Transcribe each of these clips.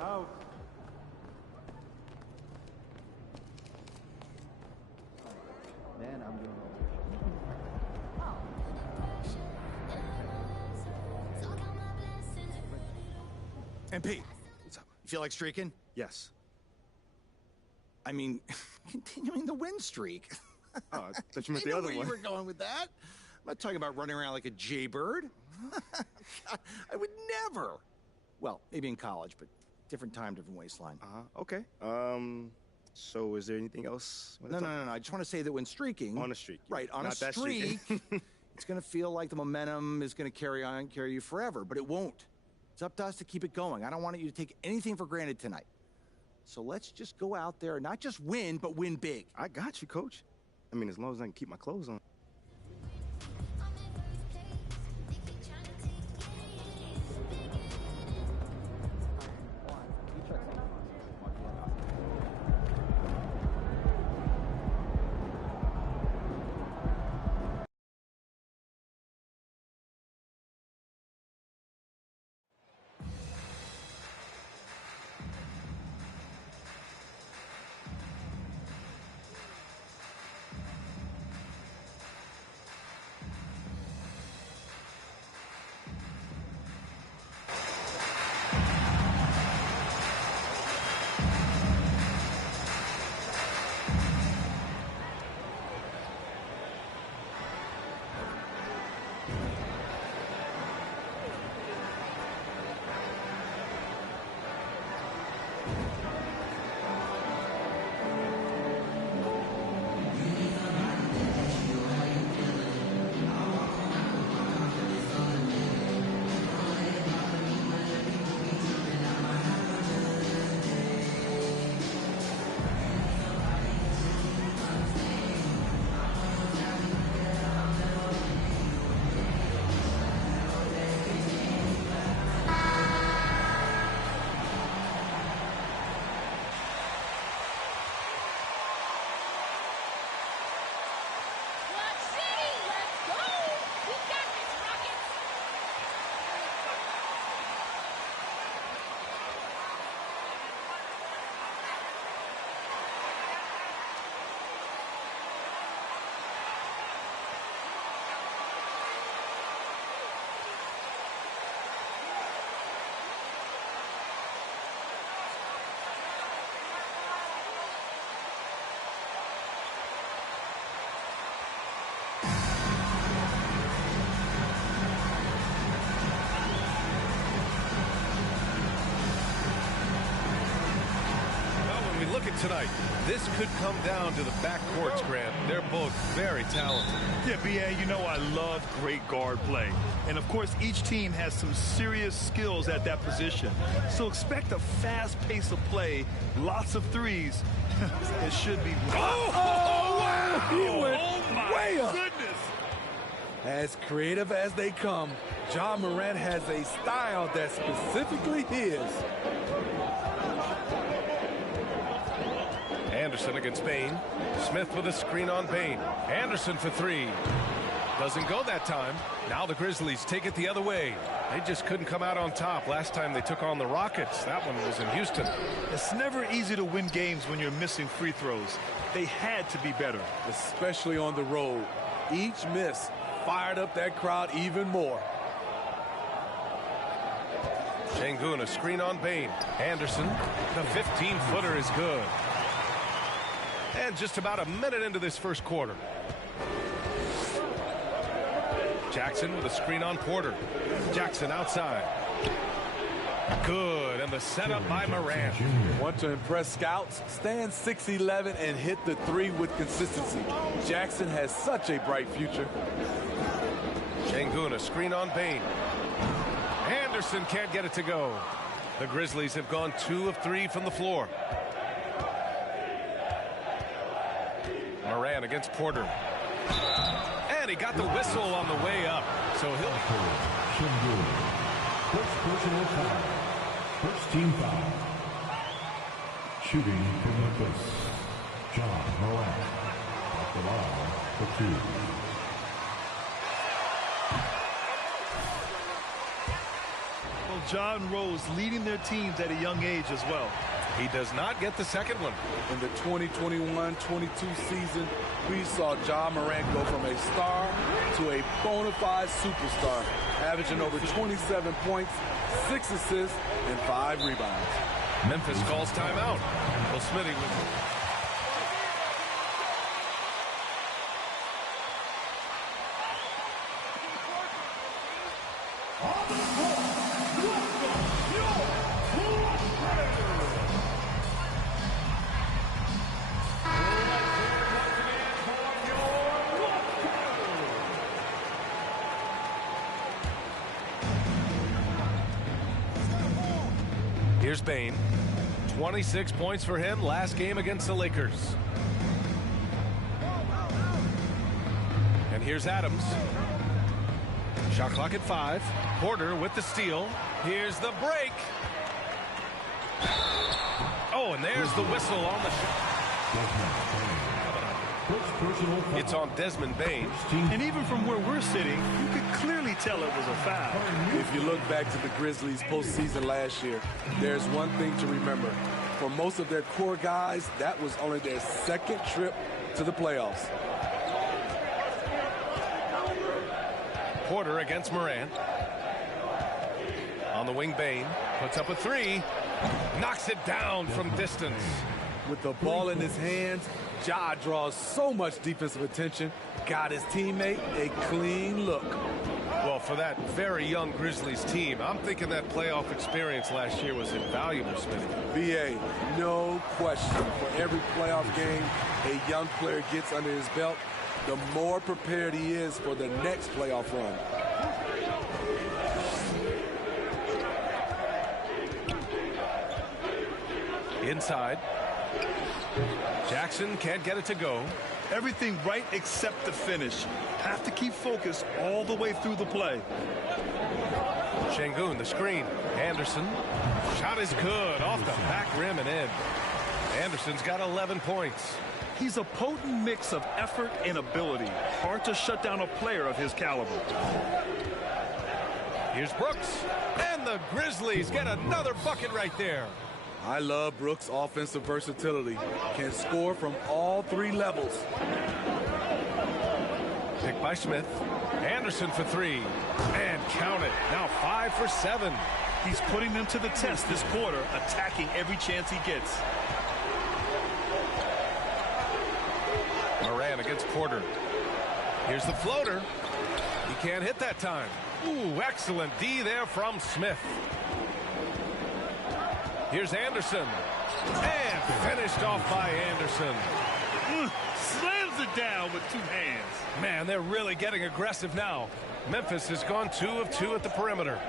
house. Man, I'm doing MP, what's up? You feel like streaking? Yes. I mean, continuing the win streak. Oh, I thought you meant the other where one. You were going with that. I'm not talking about running around like a jaybird. I would never. Well, maybe in college, but different time, different waistline. Okay. So is there anything else? No. I just want to say that when streaking... On a streak. Right, on a streak, it's going to feel like the momentum is going to carry you forever, but it won't. It's up to us to keep it going. I don't want you to take anything for granted tonight. So let's just go out there and not just win, but win big. I got you, Coach. I mean, as long as I can keep my clothes on. Look at tonight. This could come down to the backcourts, Grant. They're both very talented. Yeah, B.A., you know I love great guard play. And, of course, each team has some serious skills at that position. So expect a fast pace of play, lots of threes. It should be... Oh, wow! He went way up. Goodness! As creative as they come, Ja Morant has a style that's specifically his. Anderson against Bane. Smith with a screen on Bane. Anderson for three. Doesn't go that time. Now the Grizzlies take it the other way. They just couldn't come out on top last time they took on the Rockets. That one was in Houston. It's never easy to win games when you're missing free throws. They had to be better. Especially on the road. Each miss fired up that crowd even more. Şengün, a screen on Bane. Anderson, the 15-footer is good. And just about a minute into this first quarter. Jackson with a screen on Porter. Jackson outside. Good, and the setup by Morant. Want to impress scouts? Stand 6'11" and hit the three with consistency. Jackson has such a bright future. Şengün, a screen on Bane. Anderson can't get it to go. The Grizzlies have gone 2 of 3 from the floor. Morant against Porter. And he got the whistle on the way up. So he'll... Şengün. First personal foul. First team foul. Shooting for Memphis. Ja Morant. At the line for 2. Well, John Rose leading their teams at a young age as well. He does not get the second one. In the 2021-22 season, we saw Ja Morant go from a star to a bona fide superstar, averaging over 27 points, 6 assists, and 5 rebounds. Memphis calls timeout. Well, Smitty with Here's Bane. 26 points for him last game against the Lakers. And here's Adams. Shot clock at 5. Porter with the steal. Here's the break. Oh, and there's the whistle on the shot. It's on Desmond Bane. And even from where we're sitting, you could clearly tell it was a foul. If you look back to the Grizzlies postseason last year, there's one thing to remember. For most of their core guys, that was only their second trip to the playoffs. Porter against Morant. On the wing, Bane puts up a 3. Knocks it down from distance. With the ball in his hands, Ja draws so much defensive attention, got his teammate a clean look. Well, for that very young Grizzlies team, I'm thinking that playoff experience last year was invaluable, Smitty. BA, no question. For every playoff game a young player gets under his belt, the more prepared he is for the next playoff run. Inside. Jackson can't get it to go. Everything right except the finish. Have to keep focused all the way through the play. Şengün, the screen. Anderson. Shot is good. Off the back rim and in. Anderson's got 11 points. He's a potent mix of effort and ability. Hard to shut down a player of his caliber. Here's Brooks. And the Grizzlies get another bucket right there. I love Brooks' offensive versatility. Can score from all 3 levels. Picked by Smith. Anderson for 3. And count it. Now 5 for 7. He's putting them to the test this quarter, attacking every chance he gets. Morant against Porter. Here's the floater. He can't hit that time. Ooh, excellent D there from Smith. Here's Anderson. And finished off by Anderson. Slams it down with 2 hands. Man, they're really getting aggressive now. Memphis has gone 2 of 2 at the perimeter.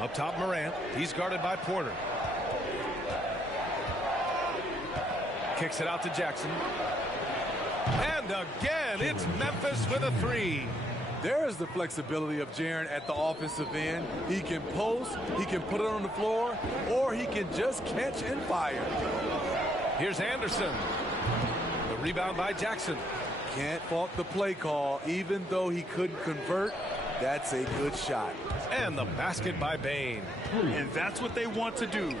Up top, Morant. He's guarded by Porter. Kicks it out to Jackson. And again, it's Memphis with a 3. There is the flexibility of Jaren at the offensive end. He can post, he can put it on the floor, or he can just catch and fire. Here's Anderson. The rebound by Jackson. Can't fault the play call. Even though he couldn't convert, that's a good shot. And the basket by Bane. And that's what they want to do.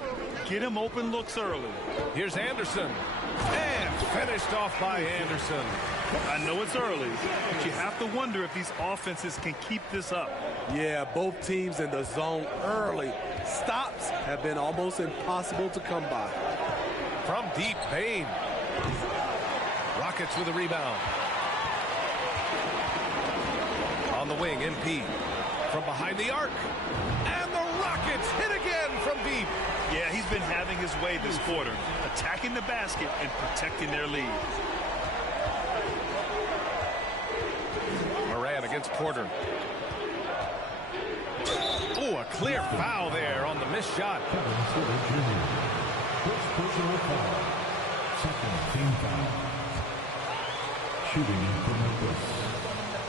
Get him open looks early. Here's Anderson. And finished off by Anderson. I know it's early, but you have to wonder if these offenses can keep this up. Yeah, both teams in the zone early. Stops have been almost impossible to come by. From deep, Bane. Rockets with a rebound. On the wing, MP. From behind the arc. And the Rockets hit again from deep. Yeah, he's been having his way this quarter, attacking the basket and protecting their lead. Morant against Porter. Oh, a clear foul there on the missed shot. First personal foul. Second team foul. Shooting for Memphis.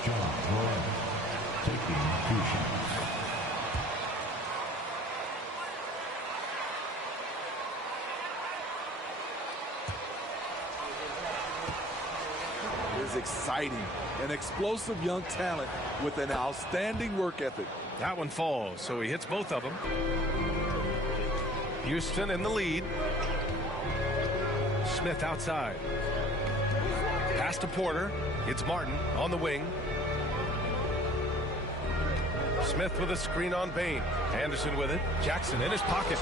Ja Morant taking 2 shots. is exciting. An explosive young talent with an outstanding work ethic. That one falls, so he hits both of them. Houston in the lead. Smith outside. Pass to Porter. It's Martin on the wing. Smith with a screen on Bain. Anderson with it. Jackson in his pocket.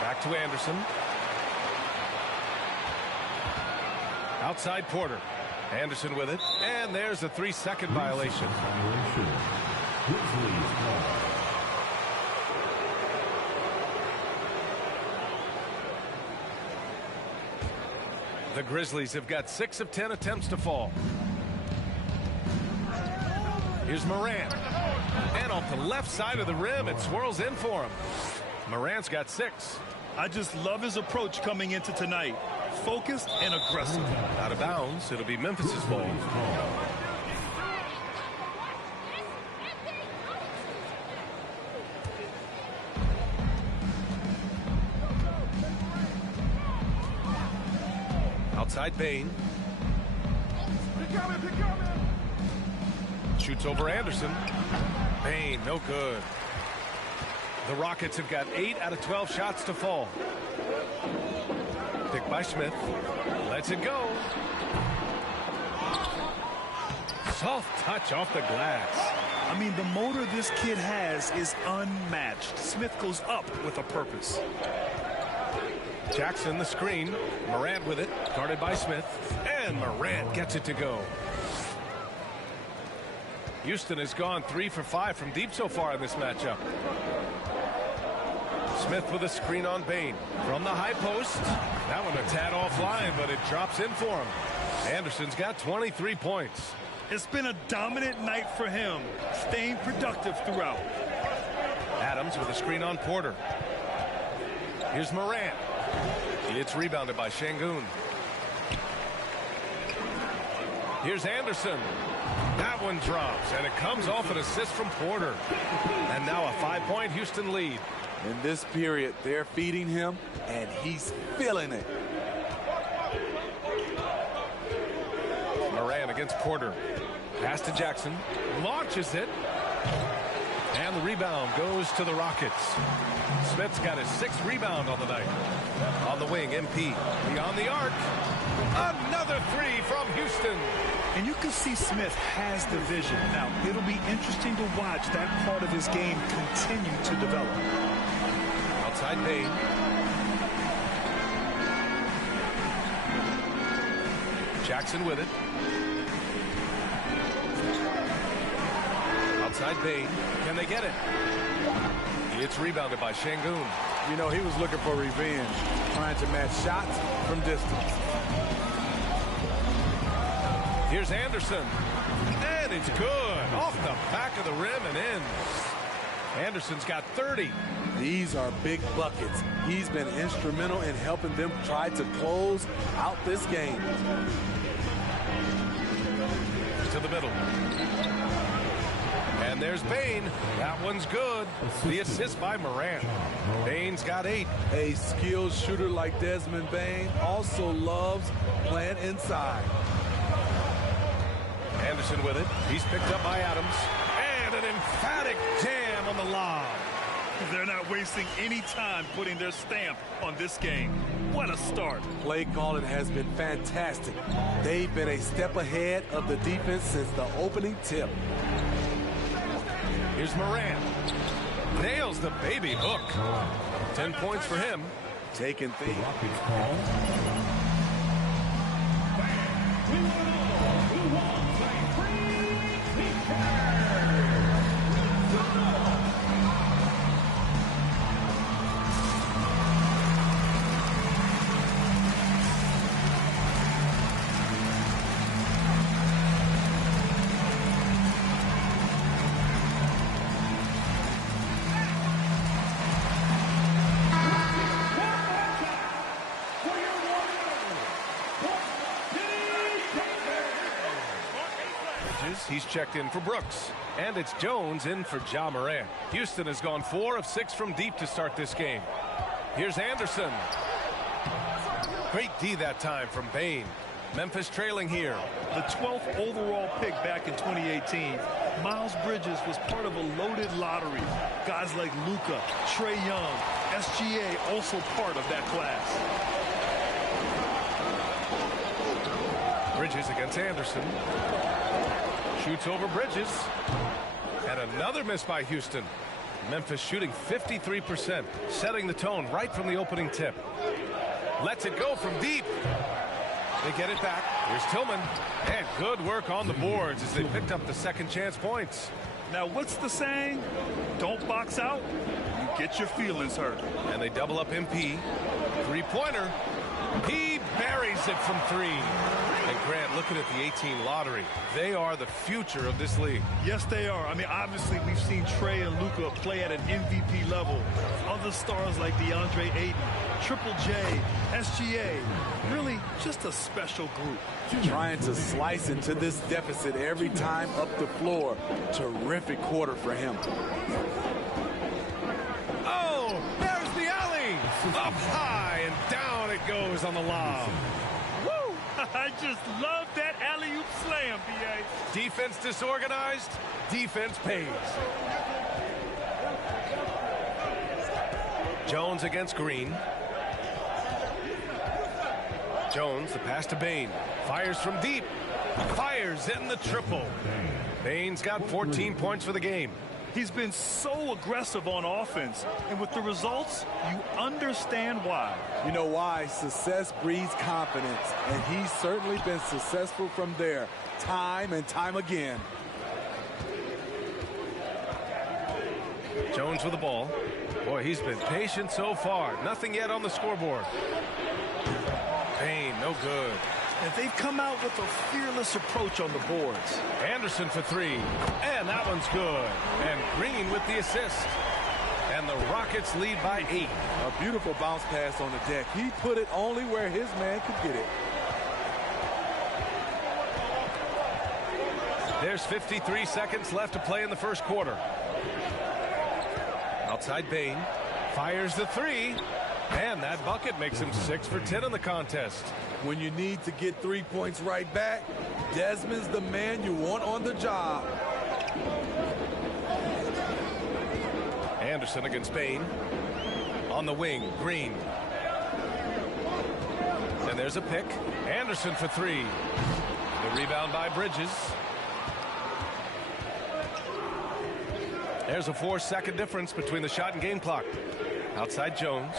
Back to Anderson. Outside Porter. Anderson with it. And there's a 3-second violation. The Grizzlies have got 6 of 10 attempts to fall. Here's Morant. And off the left side of the rim, it swirls in for him. Morant's got 6. I just love his approach coming into tonight. Focused and aggressive. Out of bounds. It'll be Memphis's ball. Outside Bain. Shoots over Anderson. Bain, no good. The Rockets have got 8 out of 12 shots to fall. Picked by Smith. Lets it go. Soft touch off the glass. I mean, the motor this kid has is unmatched. Smith goes up with a purpose. Jackson the screen. Morant with it. Guarded by Smith. And Morant gets it to go. Houston has gone 3 for 5 from deep so far in this matchup. Smith with a screen on Bain. From the high post. That one a tad offline, but it drops in for him. Anderson's got 23 points. It's been a dominant night for him, staying productive throughout. Adams with a screen on Porter. Here's Morant. It's rebounded by Şengün. Here's Anderson. That one drops, and it comes off an assist from Porter. And now a 5-point Houston lead. In this period, they're feeding him, and he's feeling it. Morant against Porter. Pass to Jackson. Launches it. And the rebound goes to the Rockets. Smith's got his 6th rebound on the night. On the wing, MP. Beyond the arc. Another 3 from Houston. And you can see Smith has the vision. Now, it'll be interesting to watch that part of his game continue to develop. Outside Bain. Jackson with it. Outside Bain. Can they get it? It's rebounded by Şengün. You know, he was looking for revenge, trying to match shots from distance. Here's Anderson. And it's good. Off the back of the rim and in. Anderson's got 30. These are big buckets. He's been instrumental in helping them try to close out this game. To the middle. And there's Bain. That one's good. The assist by Morant. Bain's got 8. A skilled shooter like Desmond Bain also loves playing inside. Anderson with it. He's picked up by Adams. And an emphatic jam on the lob. They're not wasting any time putting their stamp on this game. What a start. Play calling has been fantastic. They've been a step ahead of the defense since the opening tip. Here's Morant. Nails the baby hook. 10 points for him. Taking things. He's checked in for Brooks. And it's Jones in for Ja Morant. Houston has gone 4 of 6 from deep to start this game. Here's Anderson. Great D that time from Bain. Memphis trailing here. The 12th overall pick back in 2018, Miles Bridges was part of a loaded lottery. Guys like Luka, Trae Young, SGA also part of that class. Bridges against Anderson. Shoots over Bridges. And another miss by Houston. Memphis shooting 53%, setting the tone right from the opening tip. Lets it go from deep. They get it back. Here's Tillman. And good work on the boards as they picked up the second chance points. Now, what's the saying? Don't box out, you get your feelings hurt. And they double up MP. Three-pointer. He buries it from three. And Grant, looking at the 18 lottery, they are the future of this league. Yes, they are. I mean, obviously, we've seen Trae and Luka play at an MVP level. Other stars like DeAndre Ayton, Triple J, SGA, really just a special group. Trying to slice into this deficit every time up the floor. Terrific quarter for him. Oh, there's the alley. Up high and down it goes on the lob. Woo! I just love that alley-oop slam, B.A. Defense disorganized, defense pays. Jones against Green. Jones, the pass to Bane. Fires from deep. Fires in the triple. Bane's got 14 points for the game. He's been so aggressive on offense, and with the results, you understand why. You know why? Success breeds confidence, and he's certainly been successful from there, time and time again. Jones with the ball. Boy, he's been patient so far. Nothing yet on the scoreboard. Bane, no good. And they've come out with a fearless approach on the boards. Anderson for three. And that one's good. And Green with the assist. And the Rockets lead by 8. A beautiful bounce pass on the deck. He put it only where his man could get it. There's 53 seconds left to play in the first quarter. Outside Bane. Fires the three. And that bucket makes him 6 for 10 in the contest. When you need to get 3 points right back, Desmond's the man you want on the job. Anderson against Bane. On the wing, Green. And there's a pick. Anderson for three. The rebound by Bridges. There's a 4-second difference between the shot and game clock. Outside Jones.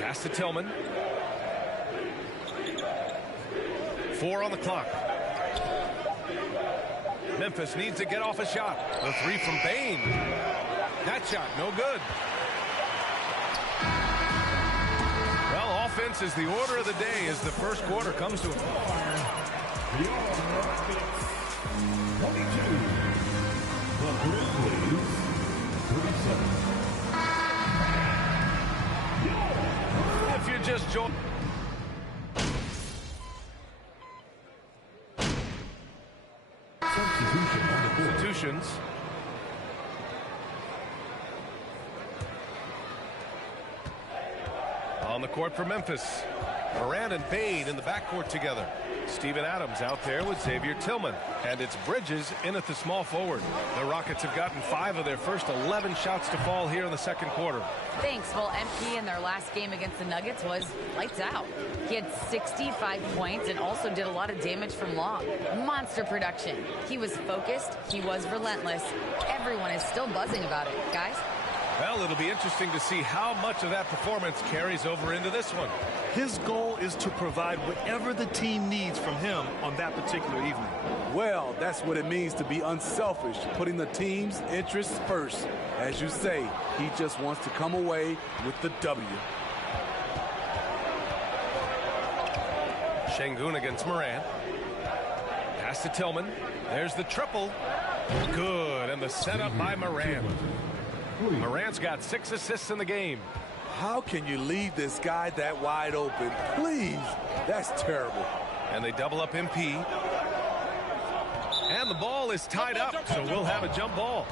Pass to Tillman. 4 on the clock. Memphis needs to get off a shot. The three from Bane. That shot, no good. Well, offense is the order of the day as the first quarter comes to an end. If you're just joining. Substitutions. On the court for Memphis. Morant and Bane in the backcourt together. Steven Adams out there with Xavier Tillman. And it's Bridges in at the small forward. The Rockets have gotten 5 of their first 11 shots to fall here in the second quarter. Thanks. Well, MP in their last game against the Nuggets was lights out. He had 65 points and also did a lot of damage from long. Monster production. He was focused. He was relentless. Everyone is still buzzing about it. Guys? Well, it'll be interesting to see how much of that performance carries over into this one. His goal is to provide whatever the team needs from him on that particular evening. Well, that's what it means to be unselfish, putting the team's interests first. As you say, he just wants to come away with the W. Şengün against Morant. Pass to Tillman. There's the triple. Good, and the setup by Morant. Morant's got 6 assists in the game. How can you leave this guy that wide open? Please, that's terrible. And they double up MP. And the ball is tied up, so we'll have a jump ball.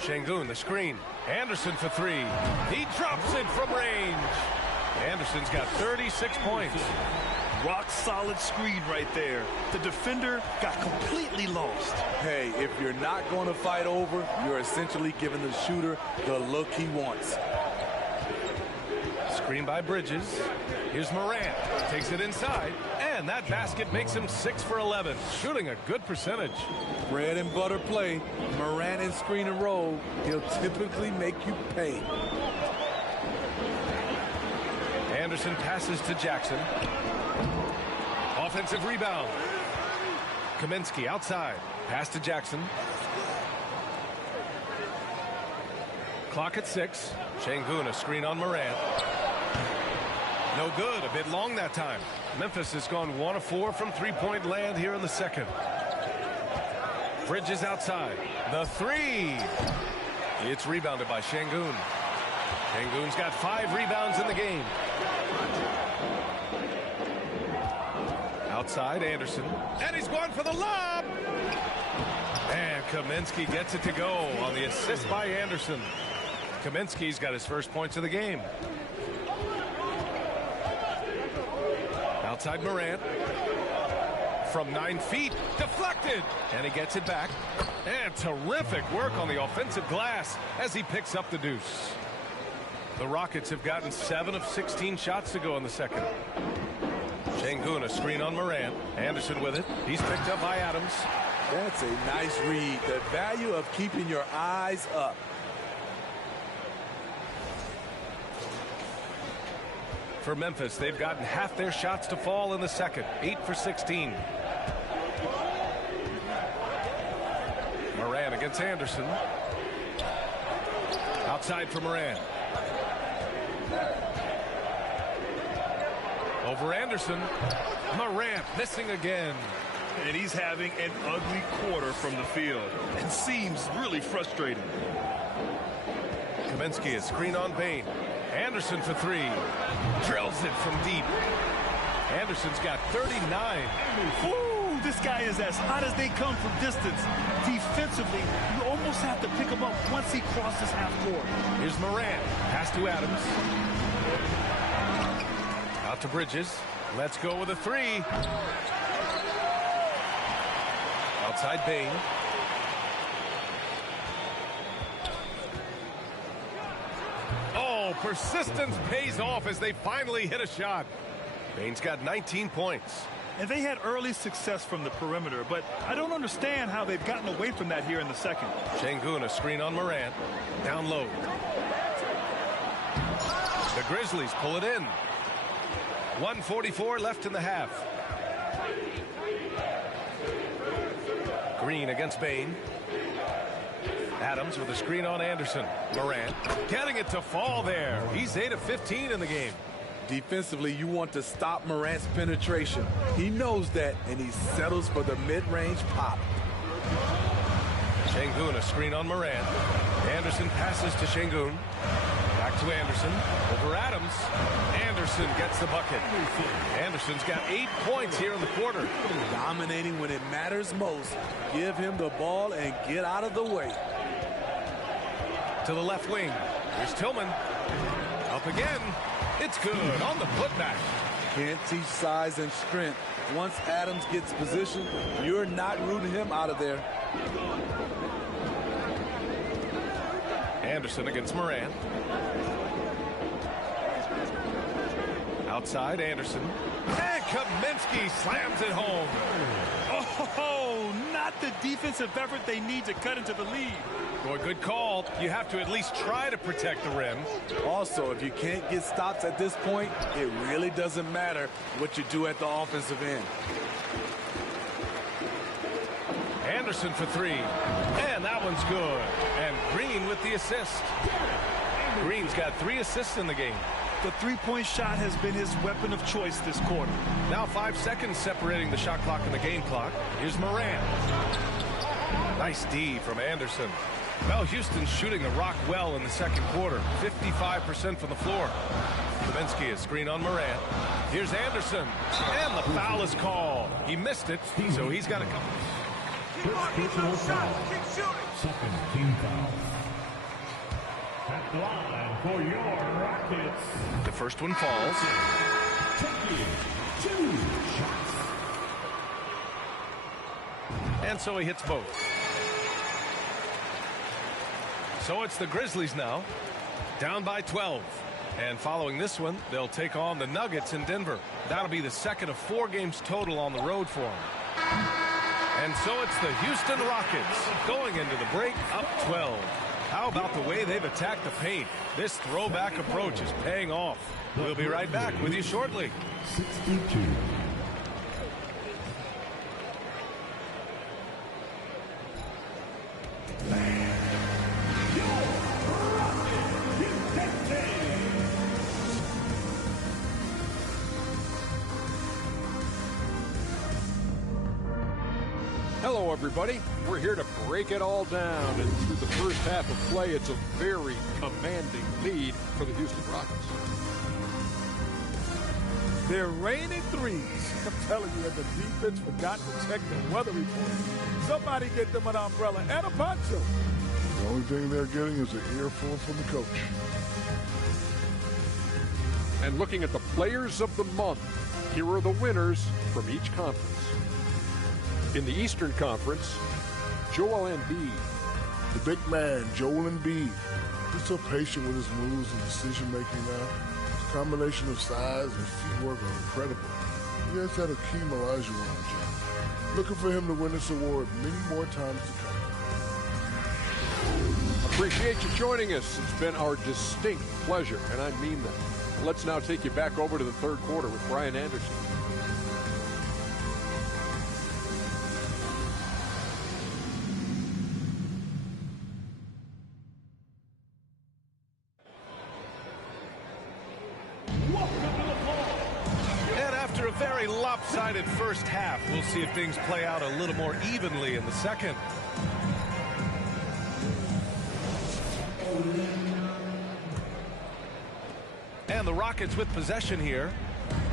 Şengün, the screen. Anderson for three. He drops it from range. Anderson's got 36 points. Rock solid screen right there. The defender got completely lost. Hey, if you're not going to fight over, you're essentially giving the shooter the look he wants. Screen by Bridges. Here's Morant. Takes it inside. And that basket makes him 6 for 11. Shooting a good percentage. Bread and butter play. Morant and screen and roll. He'll typically make you pay. Anderson passes to Jackson. Offensive rebound. Kaminsky outside. Pass to Jackson. Clock at 6. Şengün, a screen on Morant. No good. A bit long that time. Memphis has gone 1 of 4 from three-point land here in the second. Bridges outside. The three. It's rebounded by Şengün. Şengün's got 5 rebounds in the game. Outside, Anderson. And he's going for the lob. And Kaminsky gets it to go on the assist by Anderson. Kaminsky's got his first points of the game. Outside Morant. From 9 feet. Deflected. And he gets it back. And terrific work on the offensive glass as he picks up the deuce. The Rockets have gotten 7 of 16 shots to go in the second. Şengün, a screen on Morant. Anderson with it. He's picked up by Adams. That's a nice read. The value of keeping your eyes up. For Memphis, they've gotten half their shots to fall in the second. 8 for 16. Morant against Anderson. Outside for Morant. Over Anderson. Morant missing again. And he's having an ugly quarter from the field. It seems really frustrating. Kaminsky, a screen on Bane. Anderson for three. Drills it from deep. Anderson's got 39. Ooh, this guy is as hot as they come from distance. Defensively, you almost have to pick him up once he crosses half court. Here's Morant. Pass to Adams. Out to Bridges. Let's go with a three. Outside Bane. Oh, persistence pays off as they finally hit a shot. Bane's got 19 points. And they had early success from the perimeter, but I don't understand how they've gotten away from that here in the second. Şengün, a screen on Morant. Down low. The Grizzlies pull it in. 1:44 left in the half. Green against Bane. Adams with a screen on Anderson. Morant getting it to fall there. He's 8 of 15 in the game. Defensively, you want to stop Morant's penetration. He knows that, and he settles for the mid-range pop. Şengün, a screen on Morant. Anderson passes to Şengün. Back to Anderson. Over Adams. Anderson gets the bucket. Anderson's got 8 points here in the quarter. Dominating when it matters most. Give him the ball and get out of the way. To the left wing. Here's Tillman. Up again. It's good on the putback. Can't teach size and strength. Once Adams gets position, you're not rooting him out of there. Anderson against Morant. Outside Anderson. And Kaminsky slams it home. Oh, not the defensive effort they need to cut into the lead. Boy, good call. You have to at least try to protect the rim. Also, if you can't get stops at this point, it really doesn't matter what you do at the offensive end. Anderson for three. And that one's good. And Green with the assist. Green's got 3 assists in the game. The three-point shot has been his weapon of choice this quarter. Now 5 seconds separating the shot clock and the game clock. Here's Morant. Nice D from Anderson. Well, Houston's shooting the rock well in the second quarter. 55% from the floor. Kaminsky, a screen on Morant. Here's Anderson. And the foul is called. He missed it, so he's got a couple. First personal foul. Second team foul. The line for your Rockets. The first one falls. Taking 2 shots. And so he hits both. So it's the Grizzlies now, down by 12. And following this one, they'll take on the Nuggets in Denver. That'll be the second of 4 games total on the road for them. And so it's the Houston Rockets going into the break up 12. How about the way they've attacked the paint? This throwback approach is paying off. We'll be right back with you shortly. 62. Hello, everybody. We're here to break it all down. And through the first half of play, it's a very commanding lead for the Houston Rockets. They're raining threes. I'm telling you, and the defense forgot to check the weather report. Somebody get them an umbrella and a poncho. The only thing they're getting is an earful from the coach. And looking at the players of the month, here are the winners from each conference. In the Eastern Conference, Joel Embiid. The big man, Joel Embiid. He's so patient with his moves and decision-making now. His combination of size and footwork are incredible. He has had a key Olajuwon job. Looking for him to win this award many more times to come. Appreciate you joining us. It's been our distinct pleasure, and I mean that. Let's now take you back over to the third quarter with Brian Anderson. Lopsided first half. We'll see if things play out a little more evenly in the second. And the Rockets with possession here.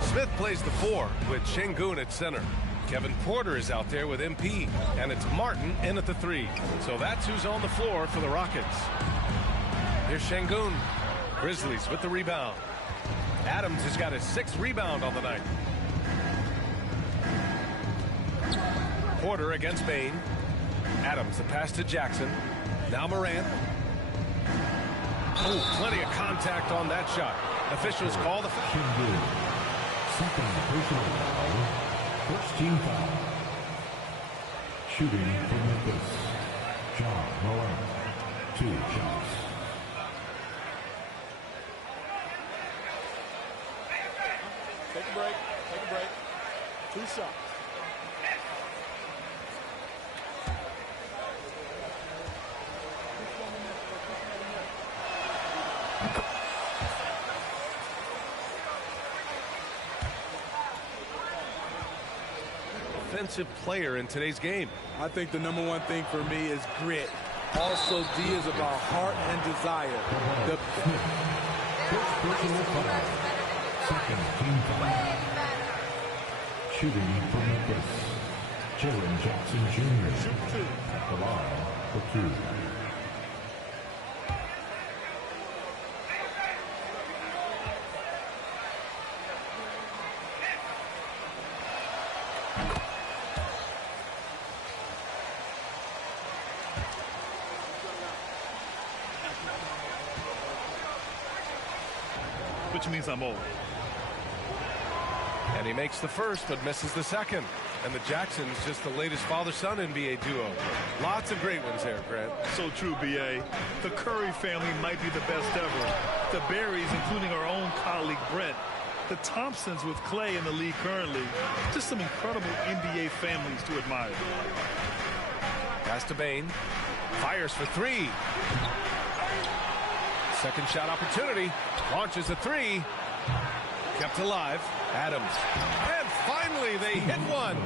Smith plays the 4 with Şengün at center. Kevin Porter is out there with MP, and it's Martin in at the 3. So that's who's on the floor for the Rockets. Here's Şengün. Grizzlies with the rebound. Adams has got his 6th rebound on the night. Porter against Bane. Adams, the pass to Jackson. Now Morant. Oh, plenty of contact on that shot. Officials call the foul. Second personal foul. First team foul. Shooting for Memphis. Ja Morant. 2 shots. Take a break. Take a break. 2 shots. Offensive player in today's game. I think the number one thing for me is grit. Also, D is about heart and desire. First personal foul. Second team foul. Shooting for Memphis. Jaren Jackson Jr. at the line for 2. Which means I'm old. And he makes the first, but misses the second. And the Jacksons, just the latest father-son NBA duo. Lots of great ones there, Grant. So true, B.A. The Curry family might be the best ever. The Berries, including our own colleague Brett. The Thompsons with Clay in the league currently. Just some incredible NBA families to admire. Pass to Bane. Fires for 3. Second shot opportunity. Launches a 3. Kept alive. Adams. And finally they hit one.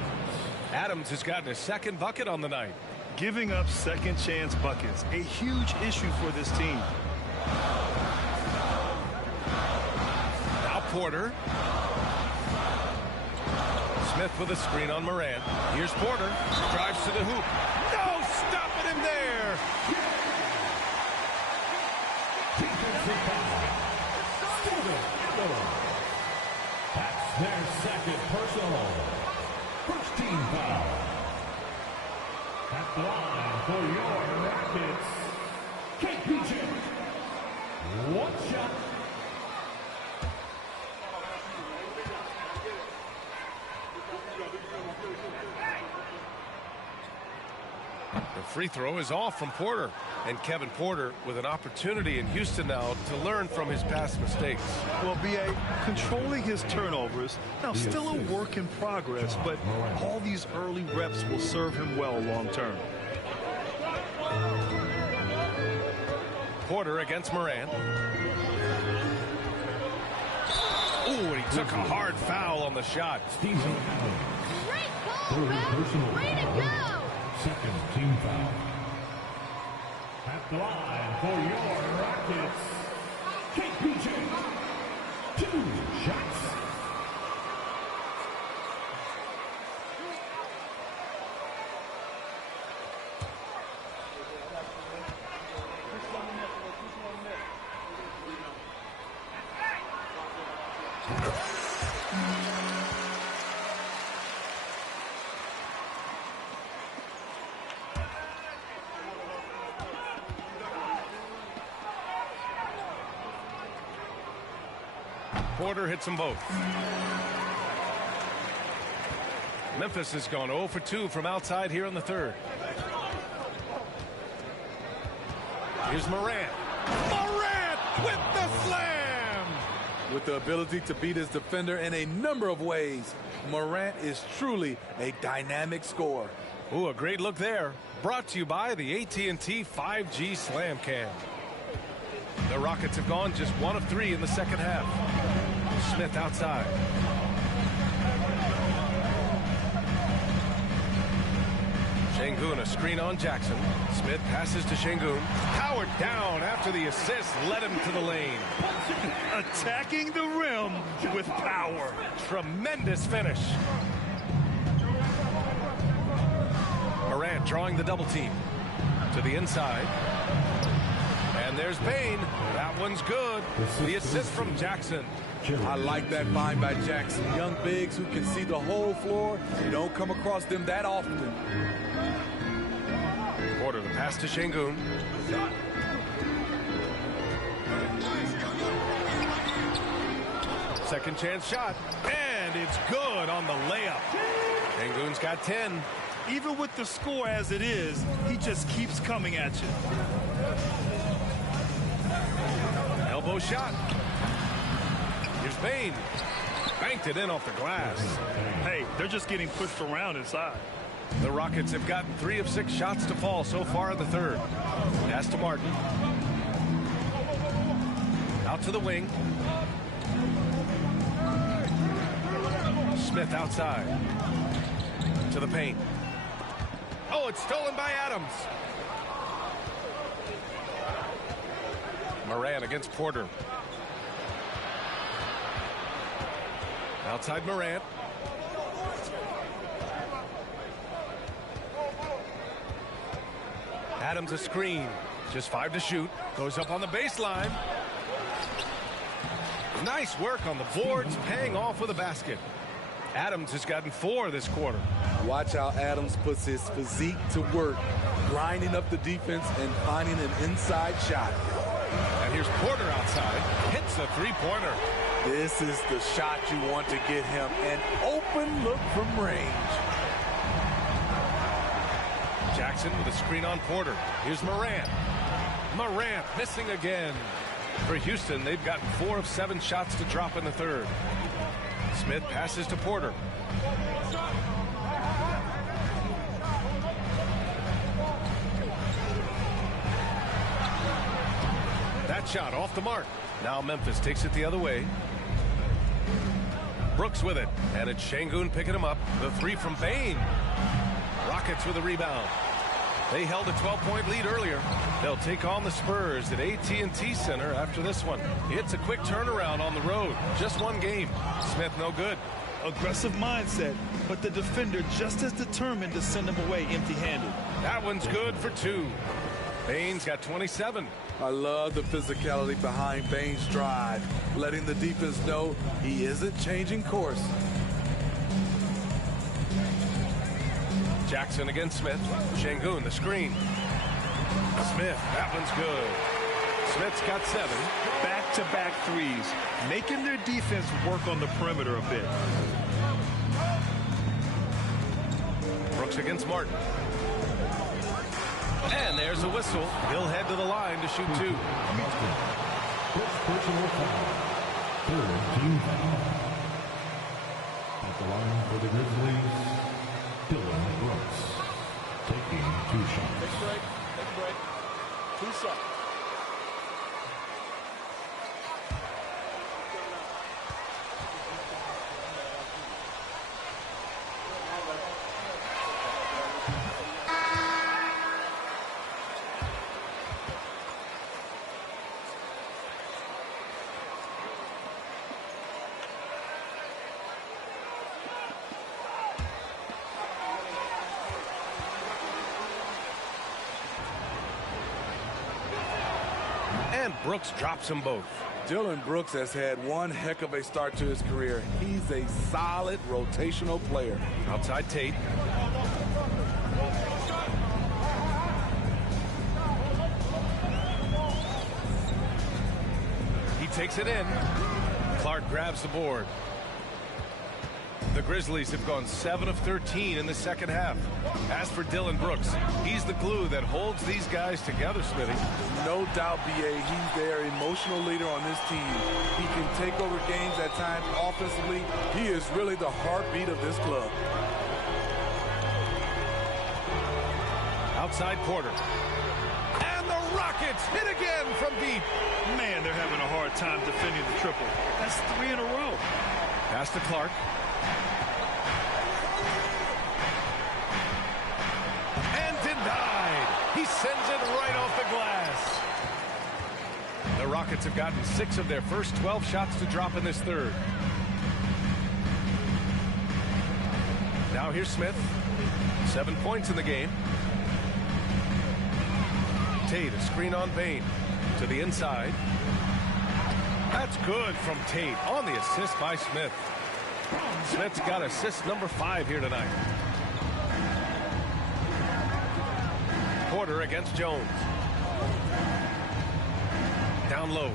Adams has gotten his 2nd bucket on the night. Giving up second chance buckets, a huge issue for this team. Now Porter. Smith with a screen on Morant. Here's Porter. Drives to the hoop. No stopping him there. their second personal. First team foul. At the line for your Rockets, KPJ. One shot. The free throw is off from Porter. And Kevin Porter with an opportunity in Houston now to learn from his past mistakes. Well, B.A. controlling his turnovers. Now, still a work in progress, but all these early reps will serve him well long term. Porter against Morant. Ooh, and he took a hard foul on the shot. Great ball, Ref. Way to go! Second team foul. At the line for your Rockets, KPJ. 2 shots. Porter hits them both. Memphis has gone 0 for 2 from outside here in the third. Here's Morant. Morant with the slam! With the ability to beat his defender in a number of ways, Morant is truly a dynamic scorer. Ooh, a great look there. Brought to you by the AT&T 5G Slam Cam. The Rockets have gone just 1 of 3 in the second half. Smith outside. Şengün, a screen on Jackson. Smith passes to Şengün. Powered down after the assist led him to the lane. Attacking the rim with power. Tremendous finish. Morant drawing the double team. To the inside. And there's Bane. That one's good. The assist from Jackson. I like that find by Jackson. Young bigs who can see the whole floor. You don't come across them that often. Porter, the pass to Şengün. Second chance shot. And it's good on the layup. Şengün's got 10. Even with the score as it is, he just keeps coming at you. Elbow shot. Here's Bane. Banked it in off the glass. Hey, they're just getting pushed around inside. The Rockets have gotten 3 of 6 shots to fall so far in the third. Pass to Martin. Out to the wing. Smith outside. To the paint. Oh, it's stolen by Adams. Morant against Porter. Outside Morant. Adams a screen. Just 5 to shoot. Goes up on the baseline. Nice work on the boards, paying off with a basket. Adams has gotten 4 this quarter. Watch how Adams puts his physique to work, grinding up the defense and finding an inside shot. And here's Porter outside. Hits a three-pointer. This is the shot you want to get him. An open look from range. Jackson with a screen on Porter. Here's Morant. Morant missing again. For Houston, they've gotten 4 of 7 shots to drop in the third. Smith passes to Porter. That shot off the mark. Now Memphis takes it the other way. Brooks with it, and it's Şengün picking him up. The 3 from Bane. Rockets with a rebound. They held a 12-point lead earlier. They'll take on the Spurs at AT&T Center after this one. It's a quick turnaround on the road. Just 1 game. Smith no good. Aggressive mindset, but the defender just as determined to send him away empty-handed. That one's good for 2. Bane's got 27. I love the physicality behind Bane's drive, letting the defense know he isn't changing course. Jackson against Smith. Şengün, the screen. Smith, that one's good. Smith's got 7. Back-to-back threes, making their defense work on the perimeter a bit. Brooks against Martin. And there's a whistle. He'll head to the line to shoot 2. Personal foul. Third team foul. At the line for the Grizzlies, Dillon Brooks, taking 2 shots. Take a break. 2 shots. And Brooks drops them both. Dillon Brooks has had one heck of a start to his career. He's a solid rotational player. Outside Tate. He takes it in. Clark grabs the board. The Grizzlies have gone 7 of 13 in the second half. As for Dillon Brooks, he's the glue that holds these guys together, Smitty. No doubt, B.A., he's their emotional leader on this team. He can take over games at times offensively. He is really the heartbeat of this club. Outside Porter. And the Rockets hit again from deep. Man, they're having a hard time defending the triple. That's 3 in a row. Pass to Clark. And denied. He sends it right off the glass. The Rockets have gotten 6 of their first 12 shots to drop in this third. Now here's Smith. 7 points in the game. Tate, a screen on Bane. To the inside. That's good from Tate on the assist by Smith. Smith's got assist number 5 here tonight. Porter against Jones. Down low.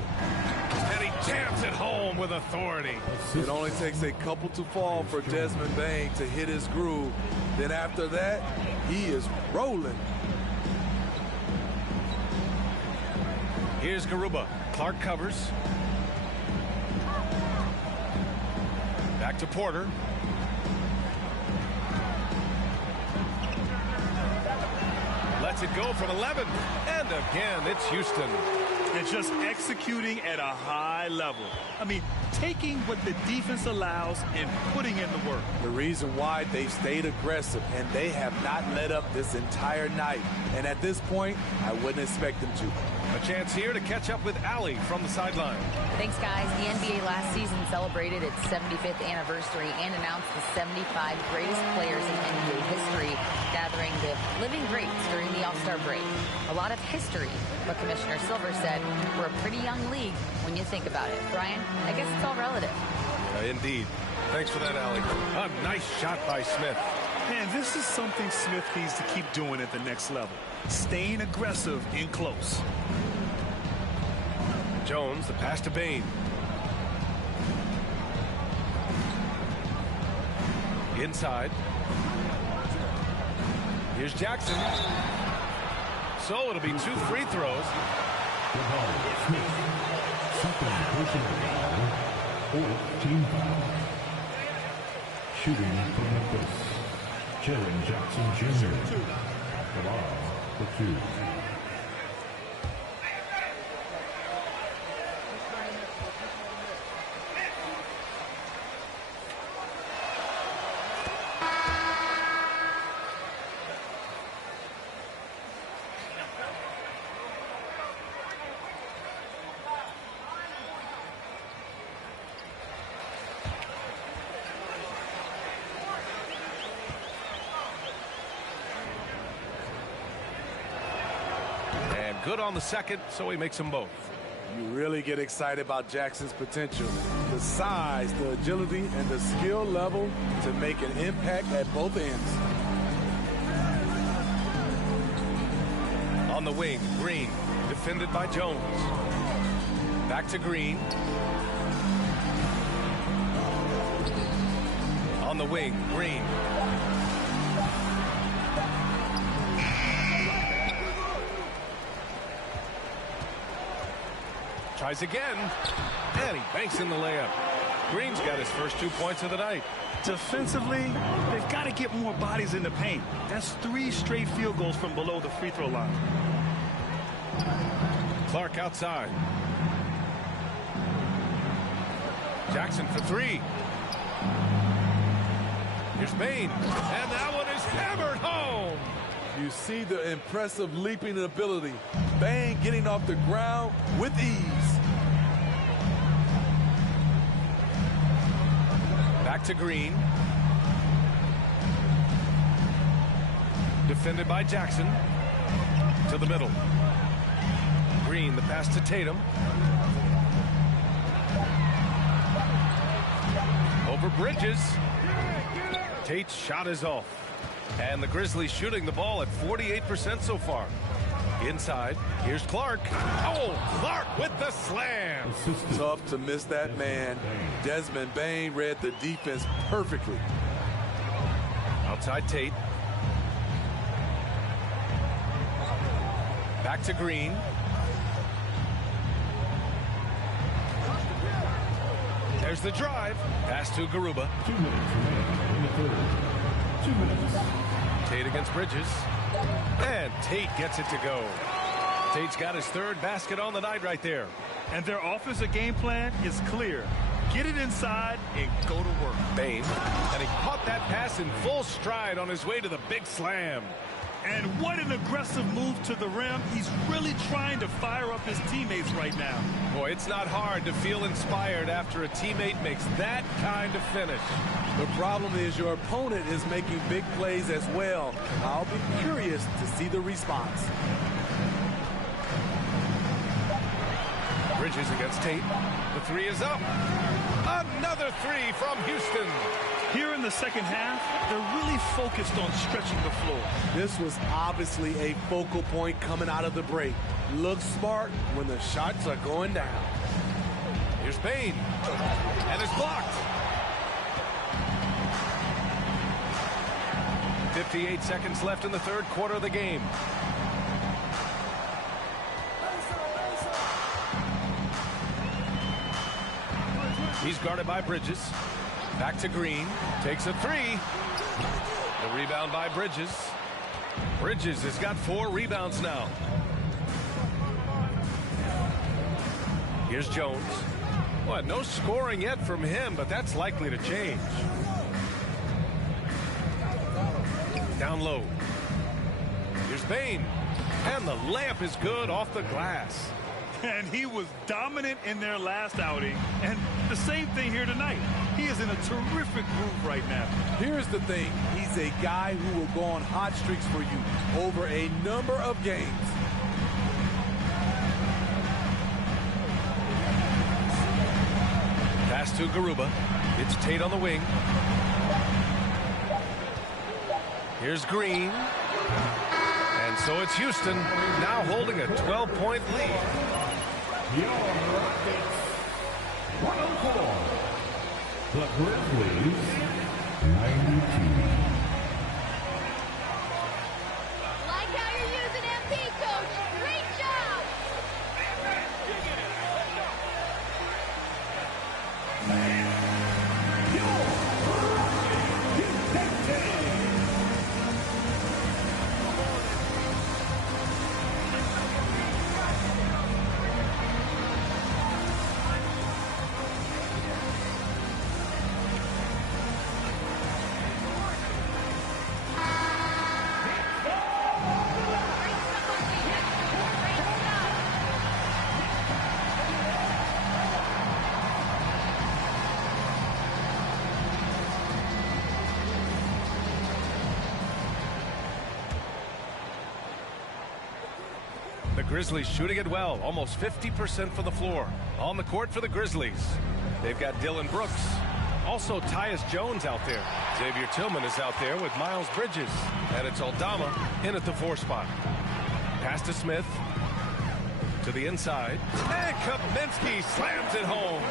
And he jams it home with authority. It only takes a couple to fall for Desmond Bane to hit his groove. Then after that, he is rolling. Here's Garuba. Clark covers. Back to Porter. Lets it go from 11. And again, it's Houston. And just executing at a high level. I mean, taking what the defense allows and putting in the work. The reason why they've stayed aggressive and they have not let up this entire night. And at this point, I wouldn't expect them to. A chance here to catch up with Allie from the sideline. Thanks, guys. The NBA last season celebrated its 75th anniversary and announced the 75 greatest players in NBA history, gathering the living greats during the All-Star break. A lot of history, but Commissioner Silver said we're a pretty young league when you think about it. Brian, I guess it's all relative. Indeed. Thanks for that, Allie. A nice shot by Smith. Man, this is something Smith needs to keep doing at the next level. Staying aggressive in close. Jones, the pass to Bane. Inside. Here's Jackson. So it'll be 2 free throws. Smith, second personal foul, 4th team foul. Shooting from Memphis, Jaren Jackson Jr. At the line for 2. good on the second, so he makes them both. You really get excited about Jackson's potential. The size, the agility, and the skill level to make an impact at both ends. On the wing, Green, defended by Jones. Back to Green. On the wing, Green. Tries again, and he banks in the layup. Green's got his first 2 points of the night. Defensively, they've got to get more bodies in the paint. That's 3 straight field goals from below the free throw line. Clark outside. Jackson for 3. Here's Bane, and that one is hammered home. You see the impressive leaping ability. Bane getting off the ground with ease. Back to Green. Defended by Jackson. To the middle. Green, the pass to Tatum. Over Bridges. Tate's shot is off. And the Grizzlies shooting the ball at 48% so far. Inside, here's Clark. Oh, Clark with the slam. Tough to miss that man. Desmond Bane read the defense perfectly. Outside Tate. Back to Green. There's the drive. Pass to Garuba. 2 minutes remaining in the third. 2 minutes. Tate against Bridges. And Tate gets it to go. Tate's got his 3rd basket on the night right there. And their offensive game plan is clear. Get it inside and go to work. Bane. And he caught that pass in full stride on his way to the big slam. And what an aggressive move to the rim. He's really trying to fire up his teammates right now. Boy, it's not hard to feel inspired after a teammate makes that kind of finish. The problem is your opponent is making big plays as well. I'll be curious to see the response. Bridges against Tate. The 3 is up. Another 3 from Houston. Here in the second half, they're really focused on stretching the floor. This was obviously a focal point coming out of the break. Look smart when the shots are going down. Here's Bane. And it's blocked. 58 seconds left in the 3rd quarter of the game. He's guarded by Bridges. Back to Green. Takes a 3. The rebound by Bridges. Bridges has got 4 rebounds now. Here's Jones. Well, no scoring yet from him, but that's likely to change. Down low. Here's Bane. And the layup is good off the glass. And he was dominant in their last outing. And the same thing here tonight. He is in a terrific groove right now. Here's the thing. He's a guy who will go on hot streaks for you over a number of games. Pass to Garuba. It's Tate on the wing. Here's Green. And so it's Houston now holding a 12-point lead. Your Rockets 104. The Grizzlies 92. Like how you're using MP, Coach. Great job. Grizzlies shooting it well, almost 50% from the floor. On the court for the Grizzlies, they've got Dylan Brooks. Also, Tyus Jones out there. Xavier Tillman is out there with Miles Bridges. And it's Aldama in at the 4 spot. Pass to Smith. To the inside. And Kaminsky slams it home.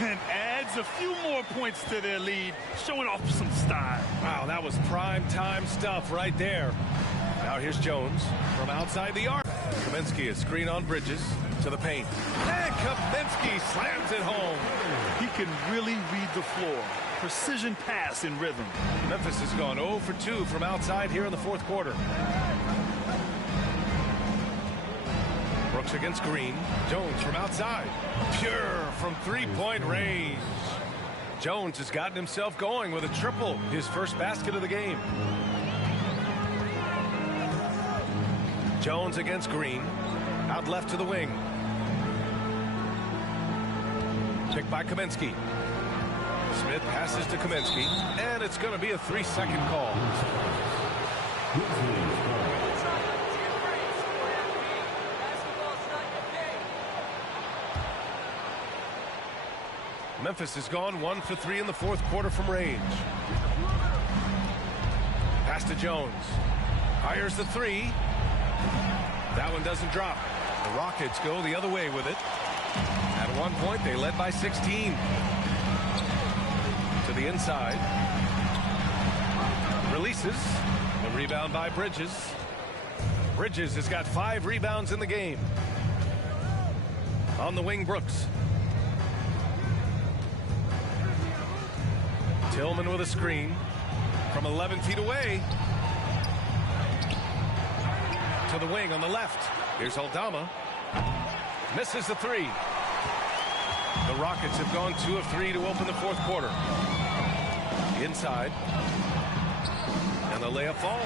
And adds a few more points to their lead, showing off some style. Wow, that was prime time stuff right there. Now here's Jones from outside the arc. Kaminsky is screen on Bridges to the paint. And Kaminsky slams it home. He can really read the floor. Precision pass in rhythm. Memphis has gone 0 for 2 from outside here in the 4th quarter. Brooks against Green. Jones from outside. Pure from 3-point range. Jones has gotten himself going with a triple. His first basket of the game. Jones against Green. Out left to the wing. Picked by Kaminsky. Smith passes to Kaminsky. And it's going to be a 3-second call. Memphis has gone 1 for 3 in the 4th quarter from range. Pass to Jones. Fires the 3. That one doesn't drop. The Rockets go the other way with it. At one point, they led by 16. To the inside. Releases. The rebound by Bridges. Bridges has got 5 rebounds in the game. On the wing, Brooks. Tillman with a screen from 11 feet away. To the wing on the left. Here's Aldama. Misses the 3. The Rockets have gone 2 of 3 to open the 4th quarter. Inside. And the layup falls.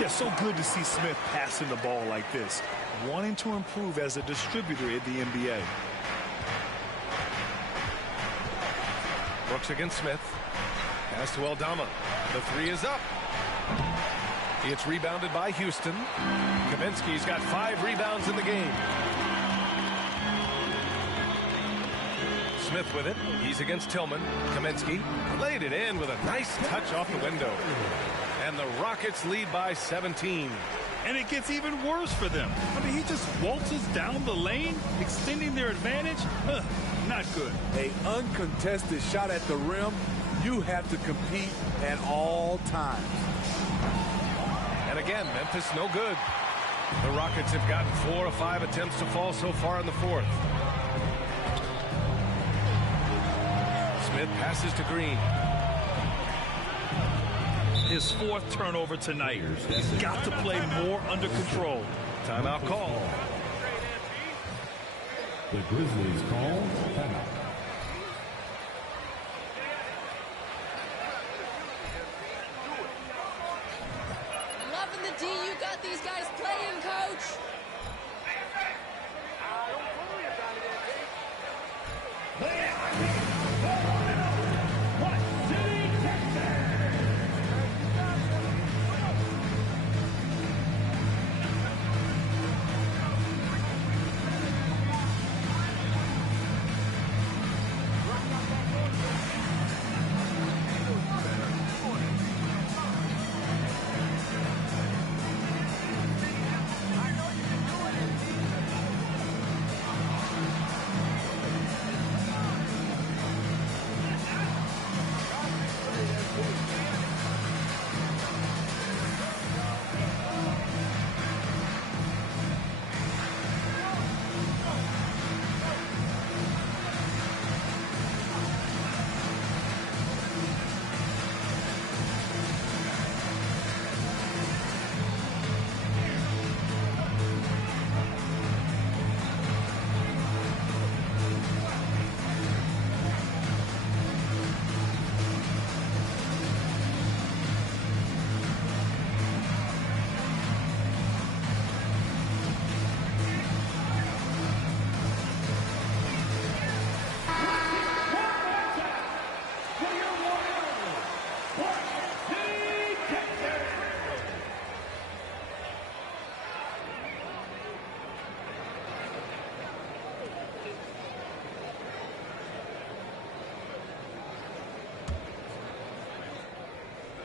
Yeah, so good to see Smith passing the ball like this. Wanting to improve as a distributor in the NBA. Brooks against Smith. Pass to Aldama. The 3 is up. It's rebounded by Houston. Kaminsky's got 5 rebounds in the game. Smith with it. He's against Tillman. Kaminsky laid it in with a nice touch off the window. And the Rockets lead by 17. And it gets even worse for them. I mean, he just waltzes down the lane, extending their advantage. Not good. An uncontested shot at the rim. You have to compete at all times. And again, Memphis no good. The Rockets have gotten 4 of 5 attempts to fall so far in the 4th. Smith passes to Green. His 4th turnover tonight. He's got to play more under control. Timeout call. The Grizzlies call timeout. Loving the D you got these guys playing, Coach.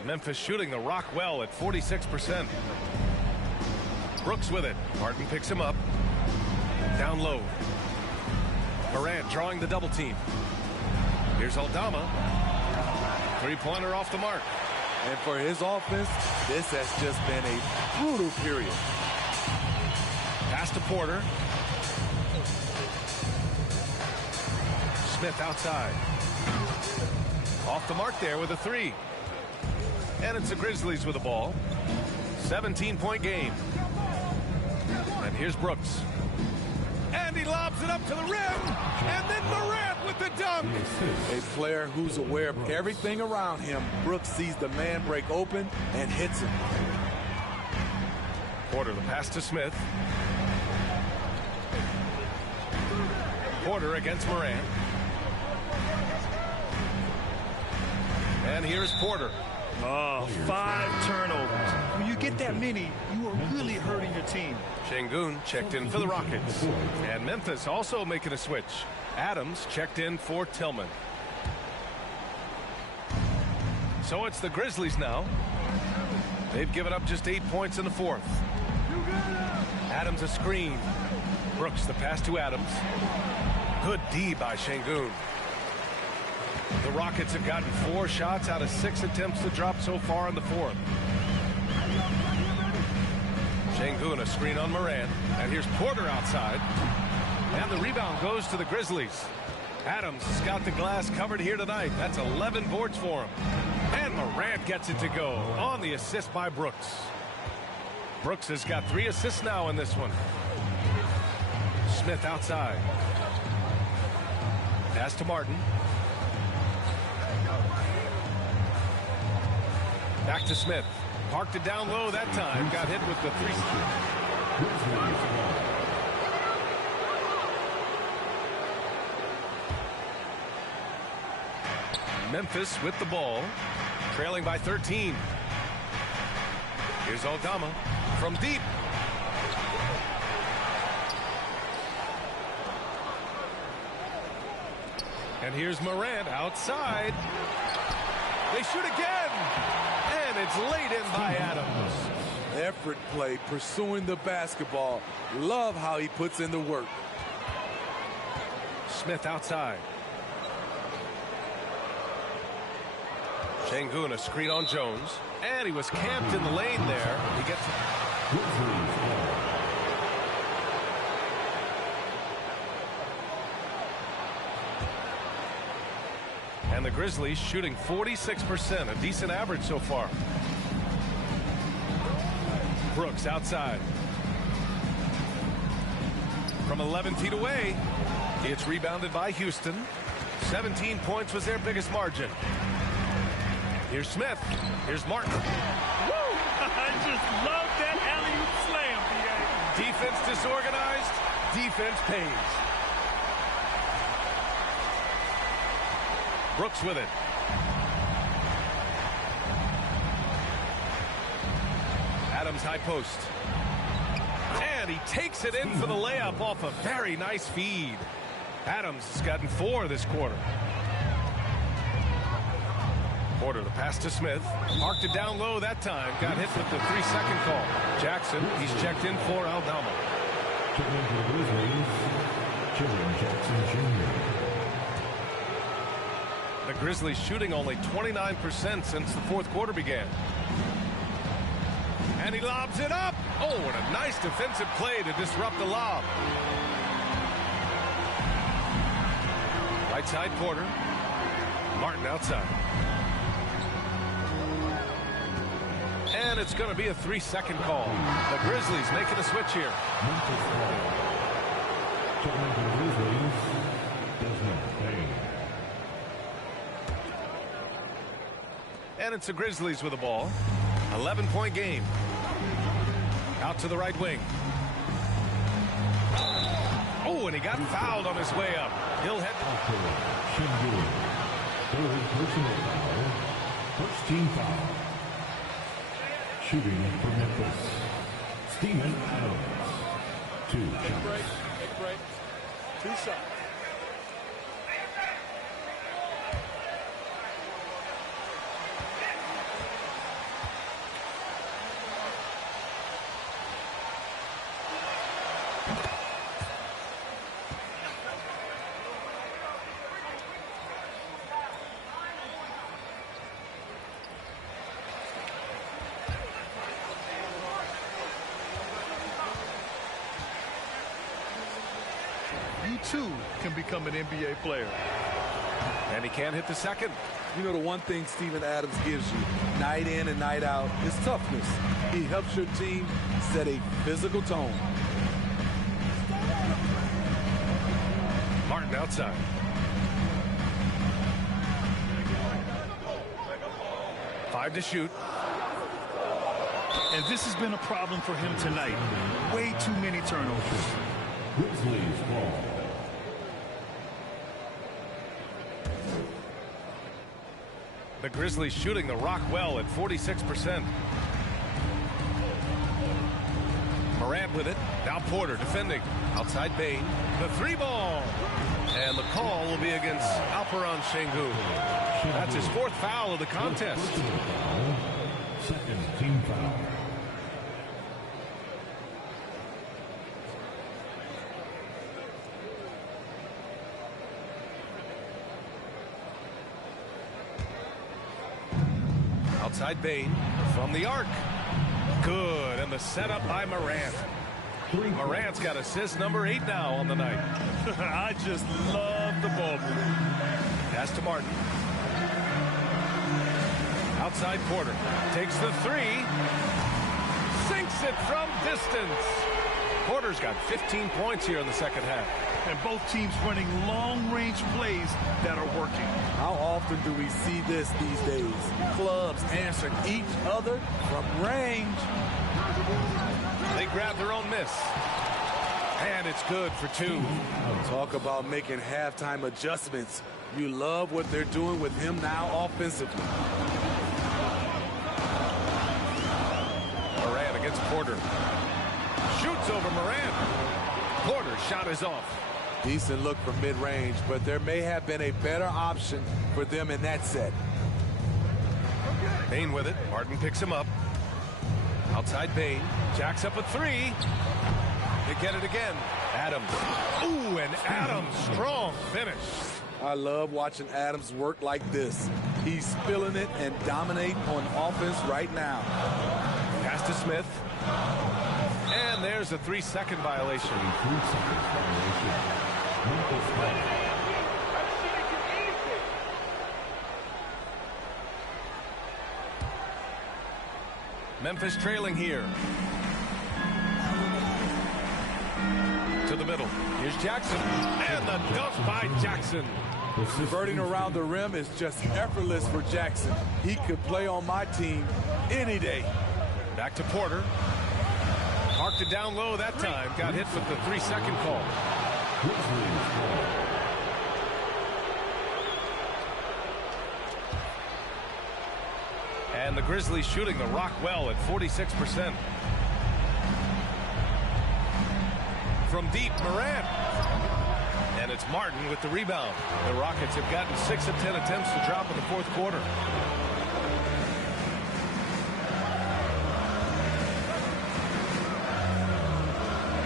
Memphis shooting the rock well at 46%. Brooks with it. Martin picks him up. Down low. Morant drawing the double team. Here's Aldama. Three-pointer off the mark. And for his offense, this has just been a brutal period. Pass to Porter. Smith outside. Off the mark there with a three. And it's the Grizzlies with the ball. 17-point game. And here's Brooks. And he lobs it up to the rim. And then Morant with the dunk. A player who's aware of everything around him. Brooks sees the man break open and hits him. Porter, the pass to Smith. Porter against Morant. And here's Porter. Oh, 5 turnovers. When you get that many, you are really hurting your team. Şengün checked in for the Rockets. And Memphis also making a switch. Adams checked in for Tillman. So it's the Grizzlies now. They've given up just 8 points in the fourth. Adams a screen. Brooks the pass to Adams. Good D by Şengün. The Rockets have gotten 4 shots out of 6 attempts to drop so far in the fourth. Şengün a screen on Morant. And here's Porter outside. And the rebound goes to the Grizzlies. Adams has got the glass covered here tonight. That's 11 boards for him. And Morant gets it to go on the assist by Brooks. Brooks has got 3 assists now in this one. Smith outside. Pass to Martin. Back to Smith. Parked it down low that time. Got hit with the 3. Memphis with the ball. Trailing by 13. Here's Aldama from deep. And here's Morant outside. They shoot again. And it's laid in by Adams. Effort play, pursuing the basketball. Love how he puts in the work. Smith outside. Şengün a screen on Jones. And he was camped in the lane there. He gets And the Grizzlies shooting 46%, a decent average so far. Brooks outside. From 11 feet away. It's rebounded by Houston. 17 points was their biggest margin. Here's Smith. Here's Martin. Woo! I just love that alley-oop slam, PA. Defense disorganized. Defense pays. Brooks with it. Adams high post. And he takes it in for the layup off a very nice feed. Adams has gotten 4 this quarter. Porter the pass to Smith. Marked it down low that time. Got hit with the 3-second call. Jackson, he's checked in for Aldama. Jaren Jackson Jr. The Grizzlies shooting only 29% since the fourth quarter began. And he lobs it up. Oh, what a nice defensive play to disrupt the lob. Right side Porter. Martin outside. And it's going to be a 3-second call. The Grizzlies making a switch here. And it's the Grizzlies with the ball. 11-point game. Out to the right wing. Oh, and he got fouled on his way up. He'll head Third personal foul. First team foul. Shooting for Memphis. Steven Adams. 2 shots. Take break. 2 shots. too can become an NBA player. And he can't hit the second. You know, the one thing Steven Adams gives you night in and night out is toughness. He helps your team set a physical tone. Martin outside. Five to shoot. And this has been a problem for him tonight. Way too many turnovers. Grizzlies ball. The Grizzlies shooting the rock well at 46%. Morant with it. Now Porter defending. Outside Bane. The three ball. And the call will be against Alperen Sengun. That's his fourth foul of the contest. Second team foul. Outside Bane from the arc. Good, and the setup by Morant. Morant's got assist number 8 now on the night. I just love the ball movement. Pass to Martin. Outside Porter. Takes the three. Sinks it from distance. Porter's got 15 points here in the second half. And both teams running long-range plays that are working. How often do we see this these days? Clubs answering each other from range. They grab their own miss. And it's good for 2. Talk about making halftime adjustments. You love what they're doing with him now offensively. Morant against Porter. Shoots over Morant. Porter's shot is off. Decent look from mid-range, but there may have been a better option for them in that set. Bane with it. Martin picks him up. Outside Bane. Jacks up a 3. They get it again. Adams. Ooh, and Adams. Strong finish. I love watching Adams work like this. He's feeling it and dominating on offense right now. Pass to Smith. And there's a 3-second violation. 3-second violation. Memphis foul. Memphis trailing here. To the middle. Here's Jackson. And the dunk by Jackson. Converting around the rim is just effortless for Jackson. He could play on my team any day. Back to Porter. Parked it down low that time. Got hit with the 3-second call. And the Grizzlies shooting the rock well at 46%. From deep, Morant. And it's Martin with the rebound. The Rockets have gotten 6 of 10 attempts to drop in the fourth quarter.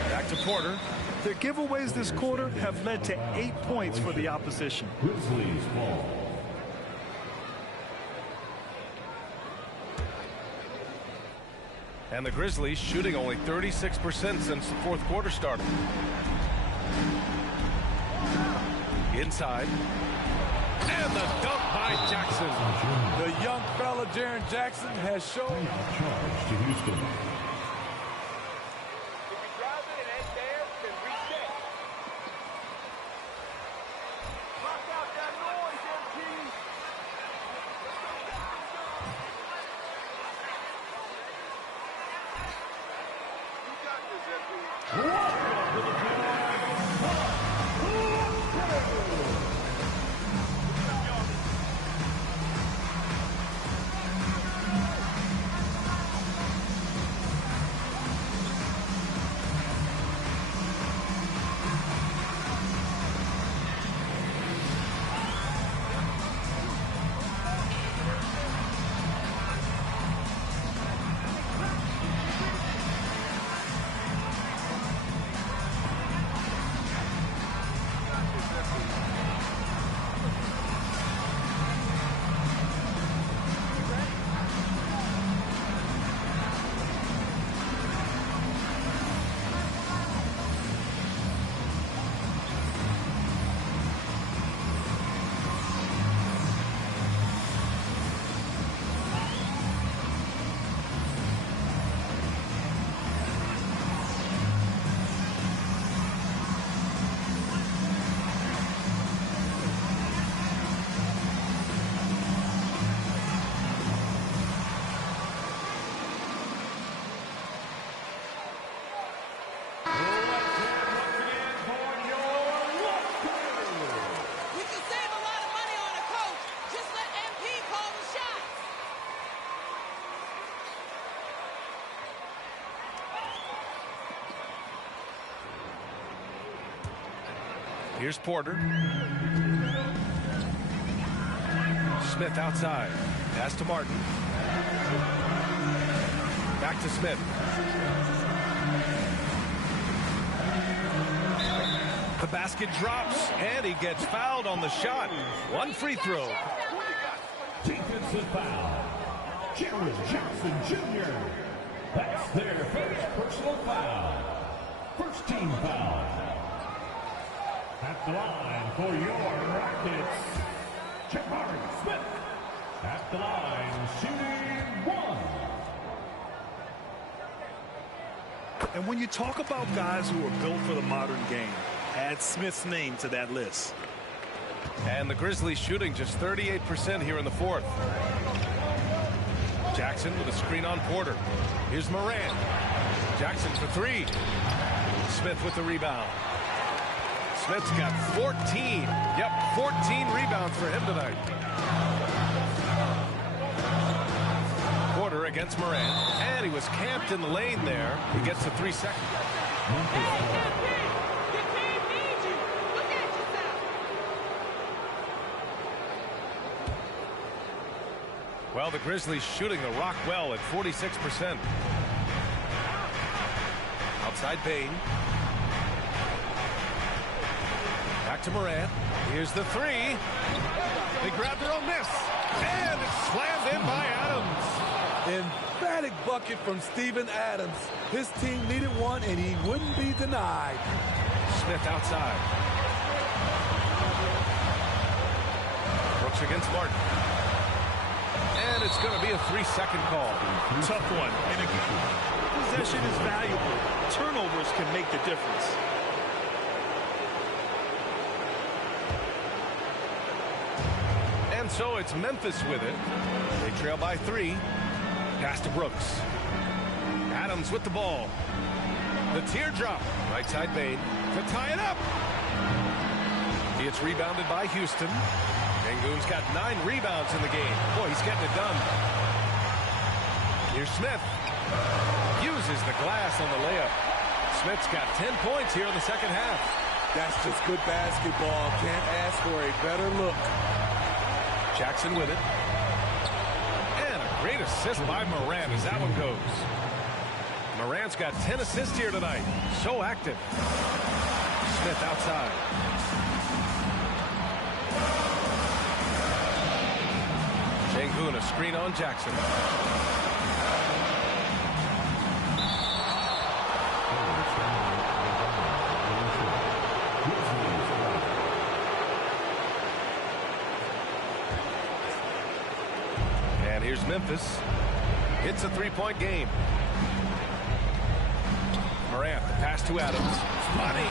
Back to Porter. Their giveaways this quarter have led to 8 points for the opposition. Grizzlies ball. And the Grizzlies shooting only 36% since the fourth quarter started. Inside. And the dunk by Jackson. The young fella, Jaren Jackson, has shown. Charge to Houston. Here's Porter. Smith outside. Pass to Martin. Back to Smith. The basket drops, and he gets fouled on the shot. One free throw. Defensive foul. Jaren Jackson Jr. That's their first personal foul. First team foul. At the line for your Rockets, Jabari Smith. At the line, shooting one. And when you talk about guys who are built for the modern game, add Smith's name to that list. And the Grizzlies shooting just 38% here in the fourth. Jackson with a screen on Porter. Here's Morant. Jackson for three. Smith with the rebound. Smith's got 14. Yep, 14 rebounds for him tonight. Porter against Morant. And he was camped in the lane there. He gets the 3 seconds. Well, the Grizzlies shooting the rock well at 46%. Outside Bane. Back to Morant. Here's the three. They grab their own miss. And it's slammed in by Adams. Emphatic bucket from Steven Adams. His team needed one, and he wouldn't be denied. Smith outside. Brooks against Martin. And it's going to be a 3-second call. Tough one. And again, possession is valuable. Turnovers can make the difference. And so it's Memphis with it. They trail by 3. Pass to Brooks. Adams with the ball. The teardrop. Right side Bane to tie it up. It's rebounded by Houston. Sengun's got 9 rebounds in the game. Boy, he's getting it done. Here's Smith. Uses the glass on the layup. Smith's got 10 points here in the second half. That's just good basketball. Can't ask for a better look. Jackson with it. And a great assist by Morant as that one goes. Morant's got 10 assists here tonight. So active. Smith outside. Sengun, a screen on Jackson. And here's Memphis. It's a 3-point game. Morant, the pass to Adams. Money.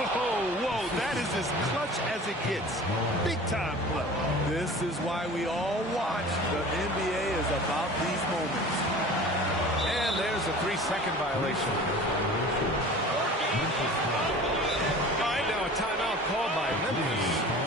Whoa, that is as clutch as it gets. Big time play. This is why we all watch. The NBA is about these moments. And there's a 3-second violation. All right, now a timeout called by Memphis.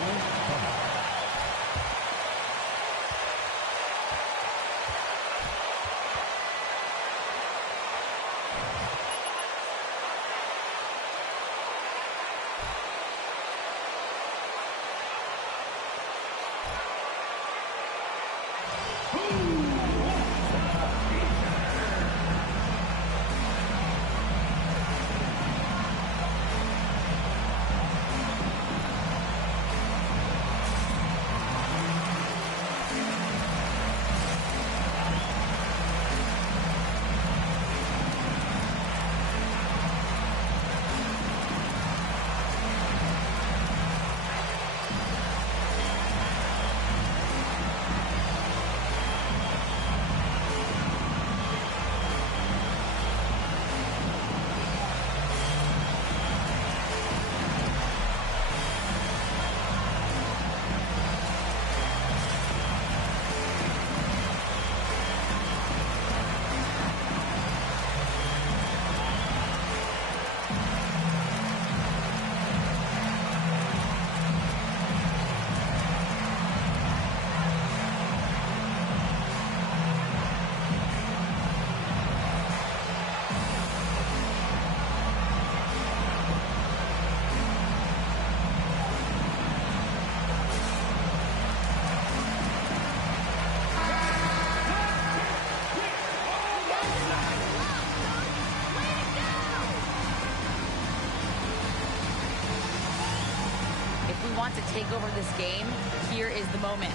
take over this game, here is the moment.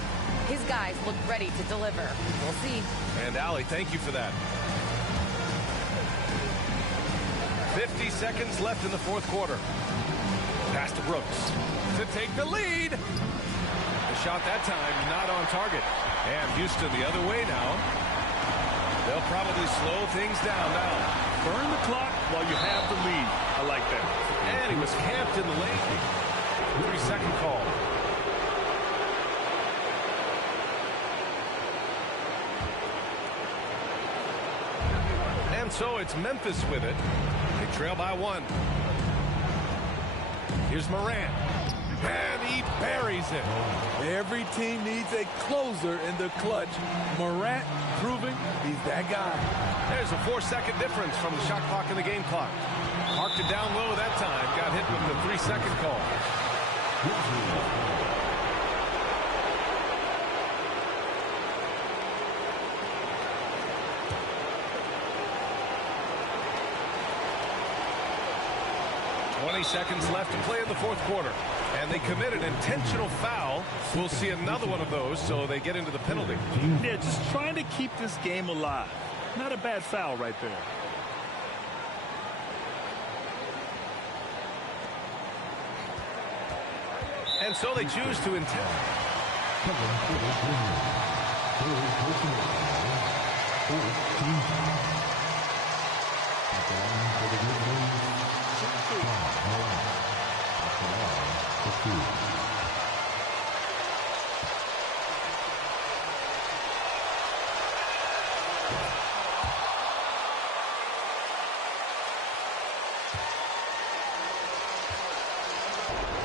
His guys look ready to deliver. We'll see. And Allie, thank you for that. 50 seconds left in the fourth quarter. Pass to Brooks to take the lead. The shot that time not on target. And Houston the other way now. They'll probably slow things down now. Burn the clock while you have the lead. I like that. And he was camped in the lane. 3-second call. And so it's Memphis with it. They trail by 1. Here's Morant. And he buries it. Every team needs a closer in the clutch. Morant proving he's that guy. There's a 4-second difference from the shot clock and the game clock. Marked it down low that time. Got hit with the 3-second call. Seconds left to play in the fourth quarter, and they commit an intentional foul. We'll see another one of those, so they get into the penalty. Yeah, just trying to keep this game alive. Not a bad foul right there. And so they choose to intend.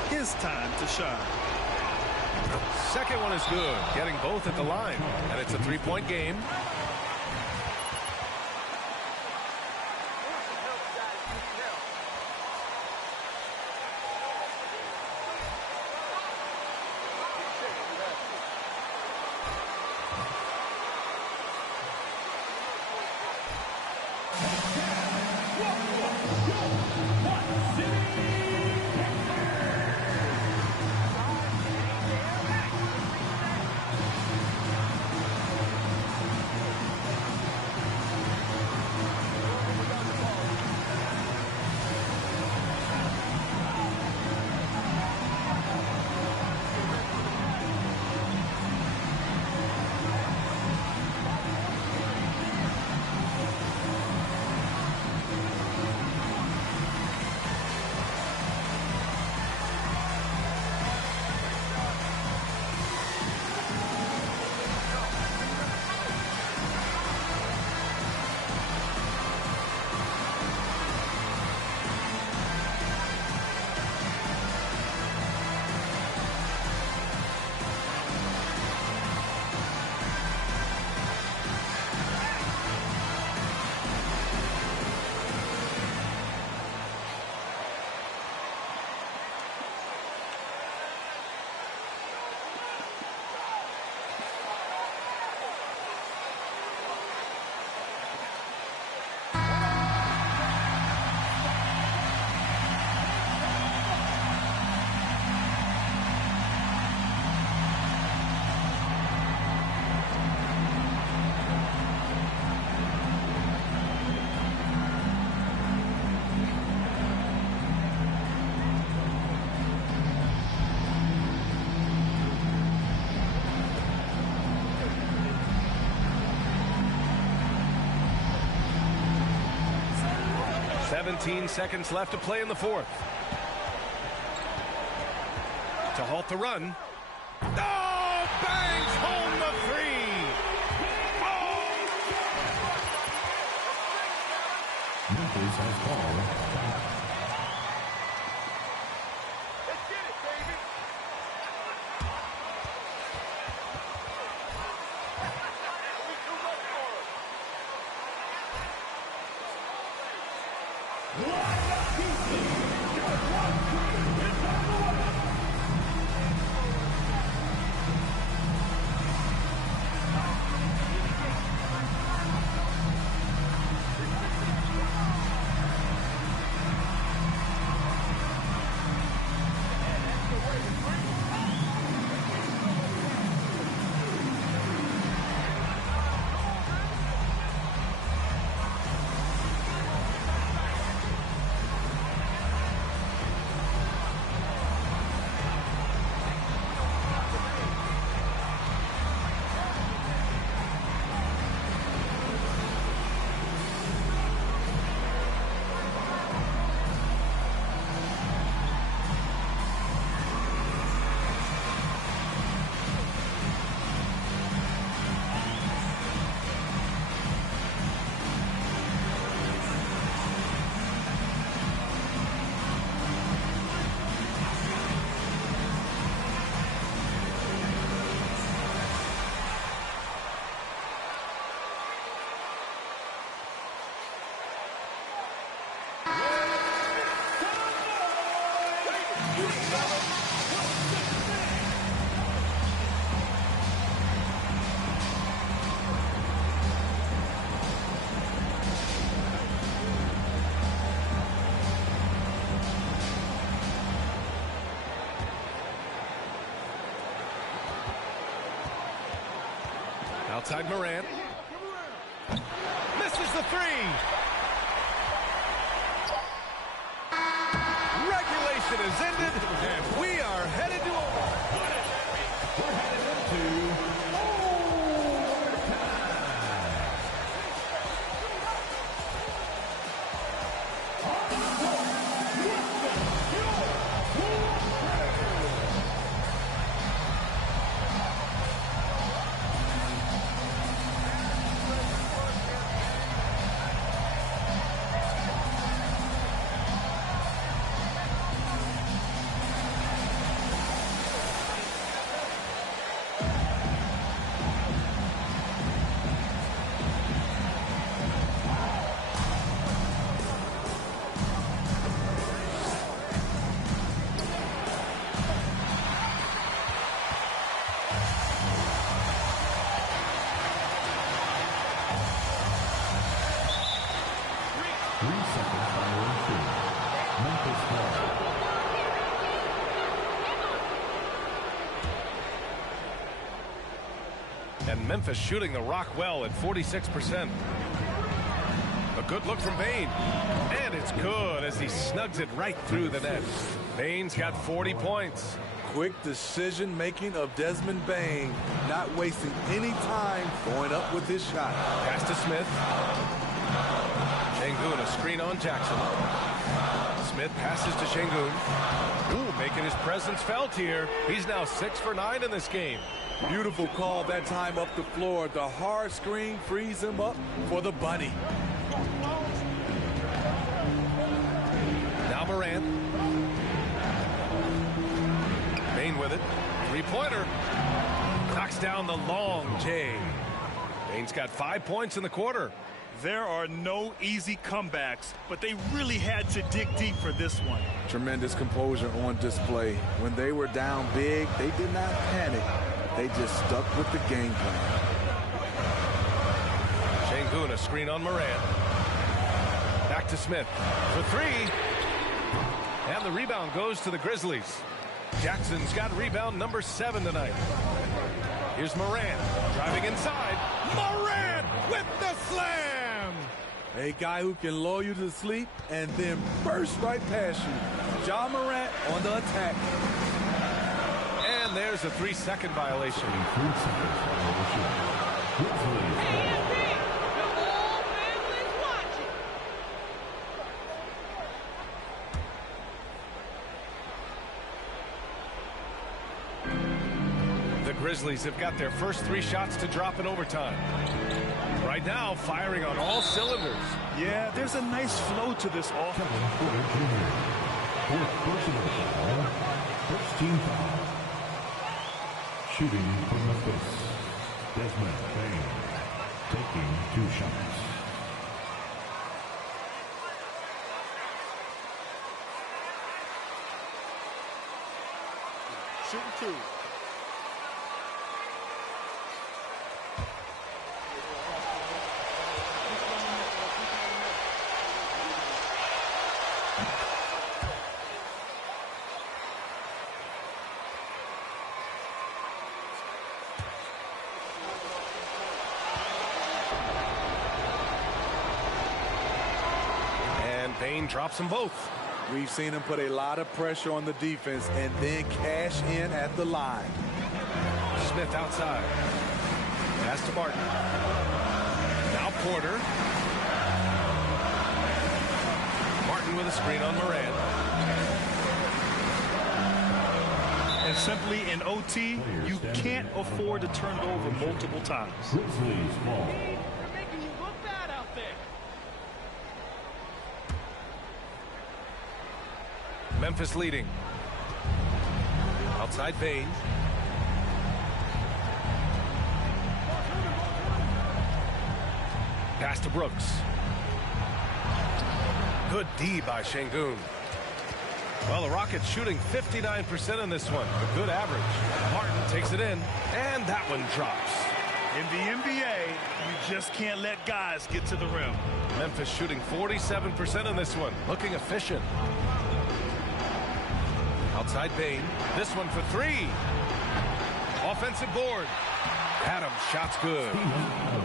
His time to shine. Second one is good, getting both at the line, and it's a 3-point game. Seventeen seconds left to play in the fourth. To halt the run. Oh, bangs home the 3. Memphis has ball. Let's get it, baby. We too much for him. Outside Morant. Misses the three. Regulation is ended, and we are headed to overtime. We're headed to And Memphis shooting the rock well at 46%. A good look from Bane. And it's good as he snugs it right through the net. Bane's got 40 points. Quick decision making of Desmond Bane, not wasting any time going up with his shot. Pass to Smith. Şengün, a screen on Jackson. Smith passes to Şengün. Ooh, making his presence felt here. He's now 6 for 9 in this game. Beautiful call that time up the floor. The hard screen frees him up for the bunny. Now Morant. Bane with it. Three-pointer. Knocks down the long J. Bane's got 5 points in the quarter. There are no easy comebacks, but they really had to dig deep for this one. Tremendous composure on display. When they were down big, they did not panic. They just stuck with the game plan. Şengün, a screen on Morant. Back to Smith for three. And the rebound goes to the Grizzlies. Jackson's got rebound number 7 tonight. Here's Morant driving inside. Morant with the slam. A guy who can lull you to sleep and then burst right past you. Ja Morant on the attack. And there's a 3-second violation. 3 seconds violation. Hey, MP! The whole family's watching! The Grizzlies have got their first 3 shots to drop in overtime. Right now, firing on all cylinders. Yeah, there's a nice flow to this offense. Kevin Porter Jr. Fourth personal foul. First team foul. Shooting from Memphis. Desmond Bane taking 2 shots. Shooting 2. Bane drops them both. We've seen him put a lot of pressure on the defense and then cash in at the line. Smith outside. Pass to Martin. Now Porter. Martin with a screen on Morant. And simply in OT, you can't afford to turn it over multiple times. Grizzlies ball. They're making you look bad out there. Memphis leading. Outside Bane. Pass to Brooks. Good D by Şengün. Well, the Rockets shooting 59% in this one. A good average. Martin takes it in, and that one drops. In the NBA, you just can't let guys get to the rim. Memphis shooting 47% in this one. Looking efficient. Outside Bane. This one for 3. Offensive board. Adams, shot's good.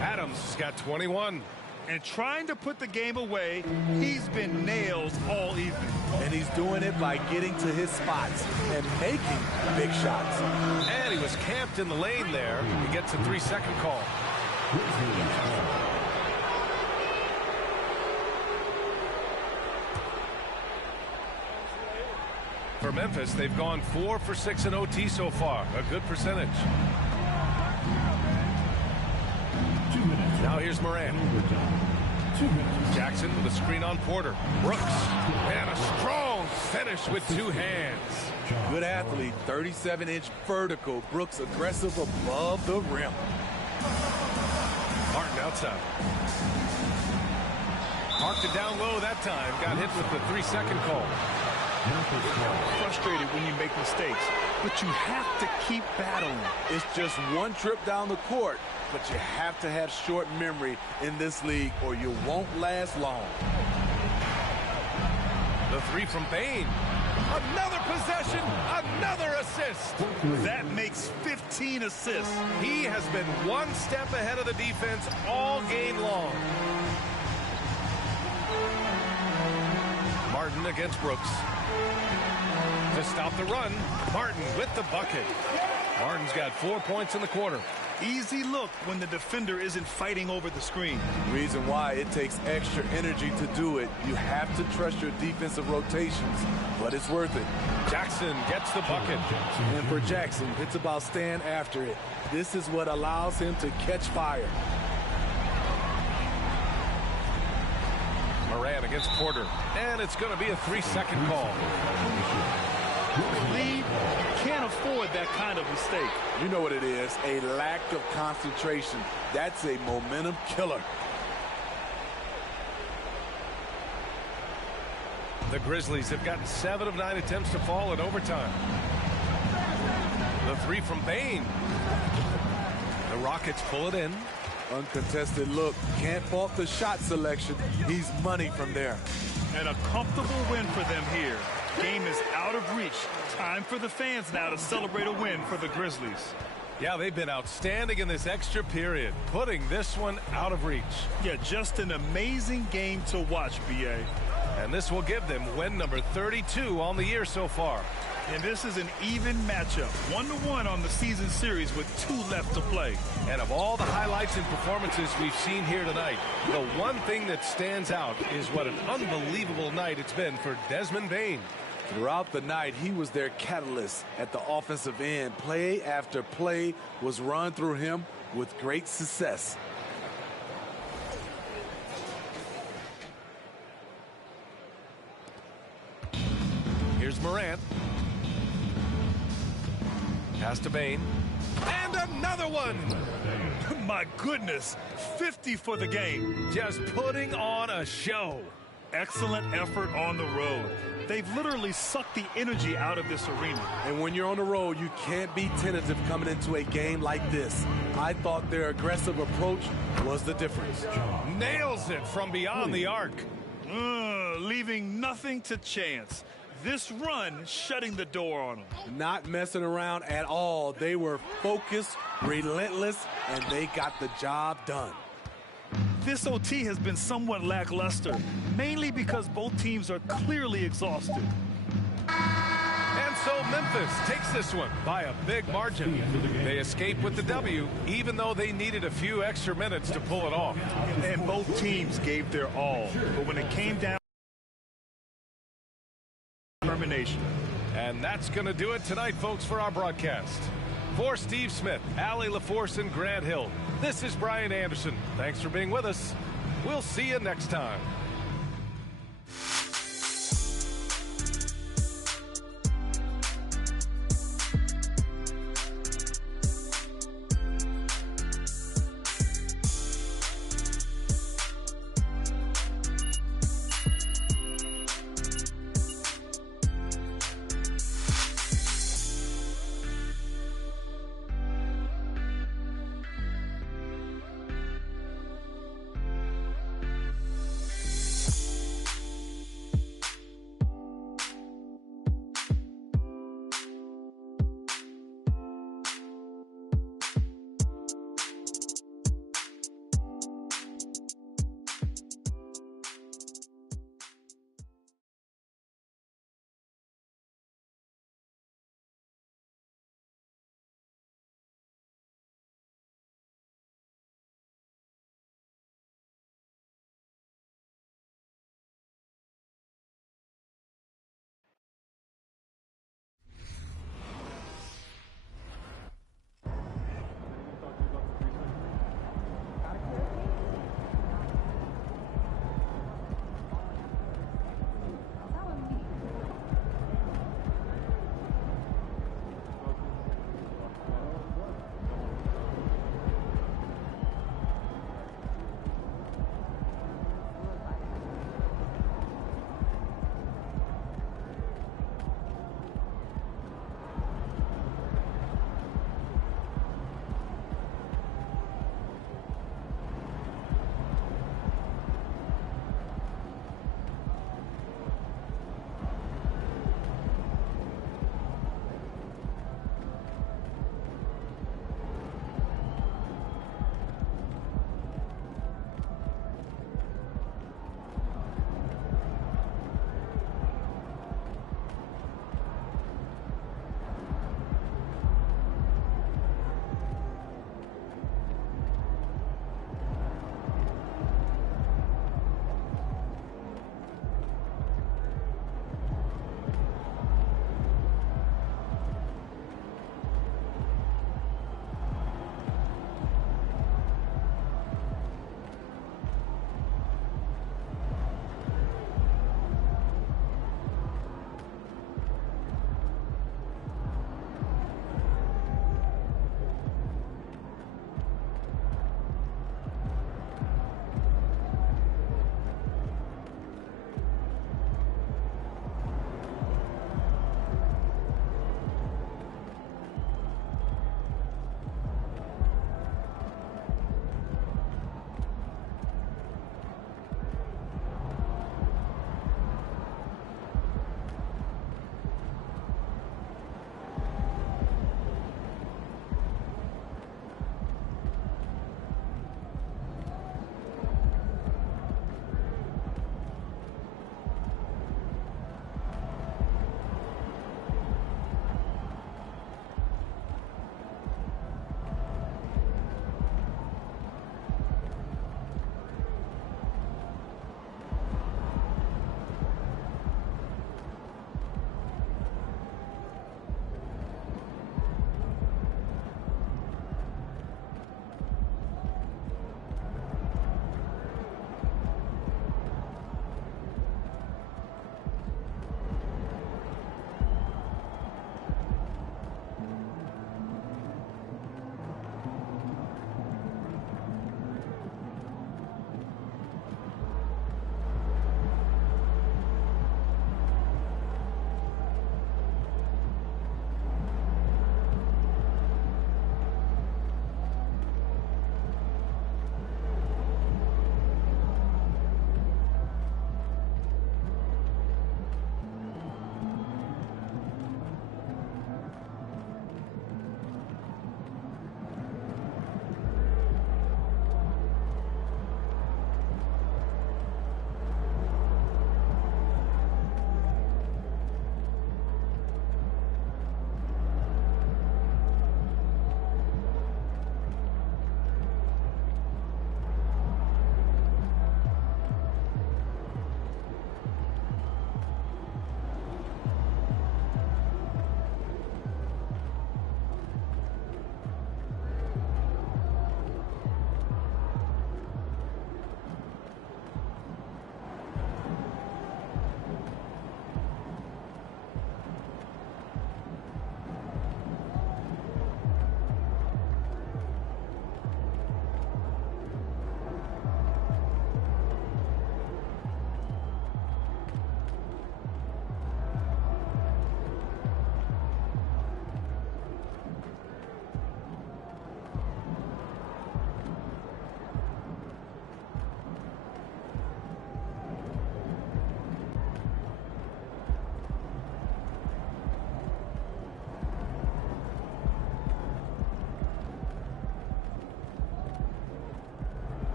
Adams has got 21. And trying to put the game away, he's been nails all evening. And he's doing it by getting to his spots and making big shots. And he was camped in the lane there. He gets a 3-second call. For Memphis, they've gone 4 for 6 in OT so far. A good percentage. Now here's Moran. Jackson with a screen on Porter. Brooks. And a strong finish with 2 hands. Good athlete, 37-inch vertical. Brooks aggressive above the rim. Martin outside. Marked it down low that time. Got hit with the 3-second call. Frustrated when you make mistakes, but you have to keep battling. It's just one trip down the court, but you have to have short memory in this league or you won't last long. The 3 from Bane. Another possession, another assist. That makes 15 assists. He has been one step ahead of the defense all game long. Martin against Brooks. To stop the run, Martin with the bucket. Martin's got 4 points in the quarter. Easy look when the defender isn't fighting over the screen. Reason why it takes extra energy to do it. You have to trust your defensive rotations, but it's worth it. Jackson gets the bucket. And for Jackson, it's about staying after it. This is what allows him to catch fire. Moran against Porter. And it's going to be a 3-second call. Lee can't afford that kind of mistake. You know what it is, a lack of concentration. That's a momentum killer. The Grizzlies have gotten 7 of 9 attempts to fall in overtime. The 3 from Bane. The Rockets pull it in. Uncontested look. Can't fault the shot selection. He's money from there. And a comfortable win for them here. Game is out of reach. Time for the fans now to celebrate a win for the Grizzlies. Yeah, they've been outstanding in this extra period, putting this one out of reach. Yeah, just an amazing game to watch, B.A. And this will give them win number 32 on the year so far. And this is an even matchup, 1-1 on the season series with 2 left to play. And of all the highlights and performances we've seen here tonight, the one thing that stands out is what an unbelievable night it's been for Desmond Bane. Throughout the night, he was their catalyst at the offensive end. Play after play was run through him with great success. Here's Morant. Pass to Bane. And another one! My goodness, 50 for the game. Just putting on a show. Excellent effort on the road. They've literally sucked the energy out of this arena. And when you're on the road, you can't be tentative coming into a game like this. I thought their aggressive approach was the difference. Nails it from beyond the arc. Leaving nothing to chance. This run shutting the door on them. Not messing around at all. They were focused, relentless, and they got the job done. This OT has been somewhat lackluster, mainly because both teams are clearly exhausted. And so Memphis takes this one by a big margin. They escape with the W, even though they needed a few extra minutes to pull it off. And both teams gave their all, but when it came down, determination. And that's going to do it tonight, folks, for our broadcast. For Steve Smith, Allie LaForce, and Grant Hill, this is Brian Anderson. Thanks for being with us. We'll see you next time.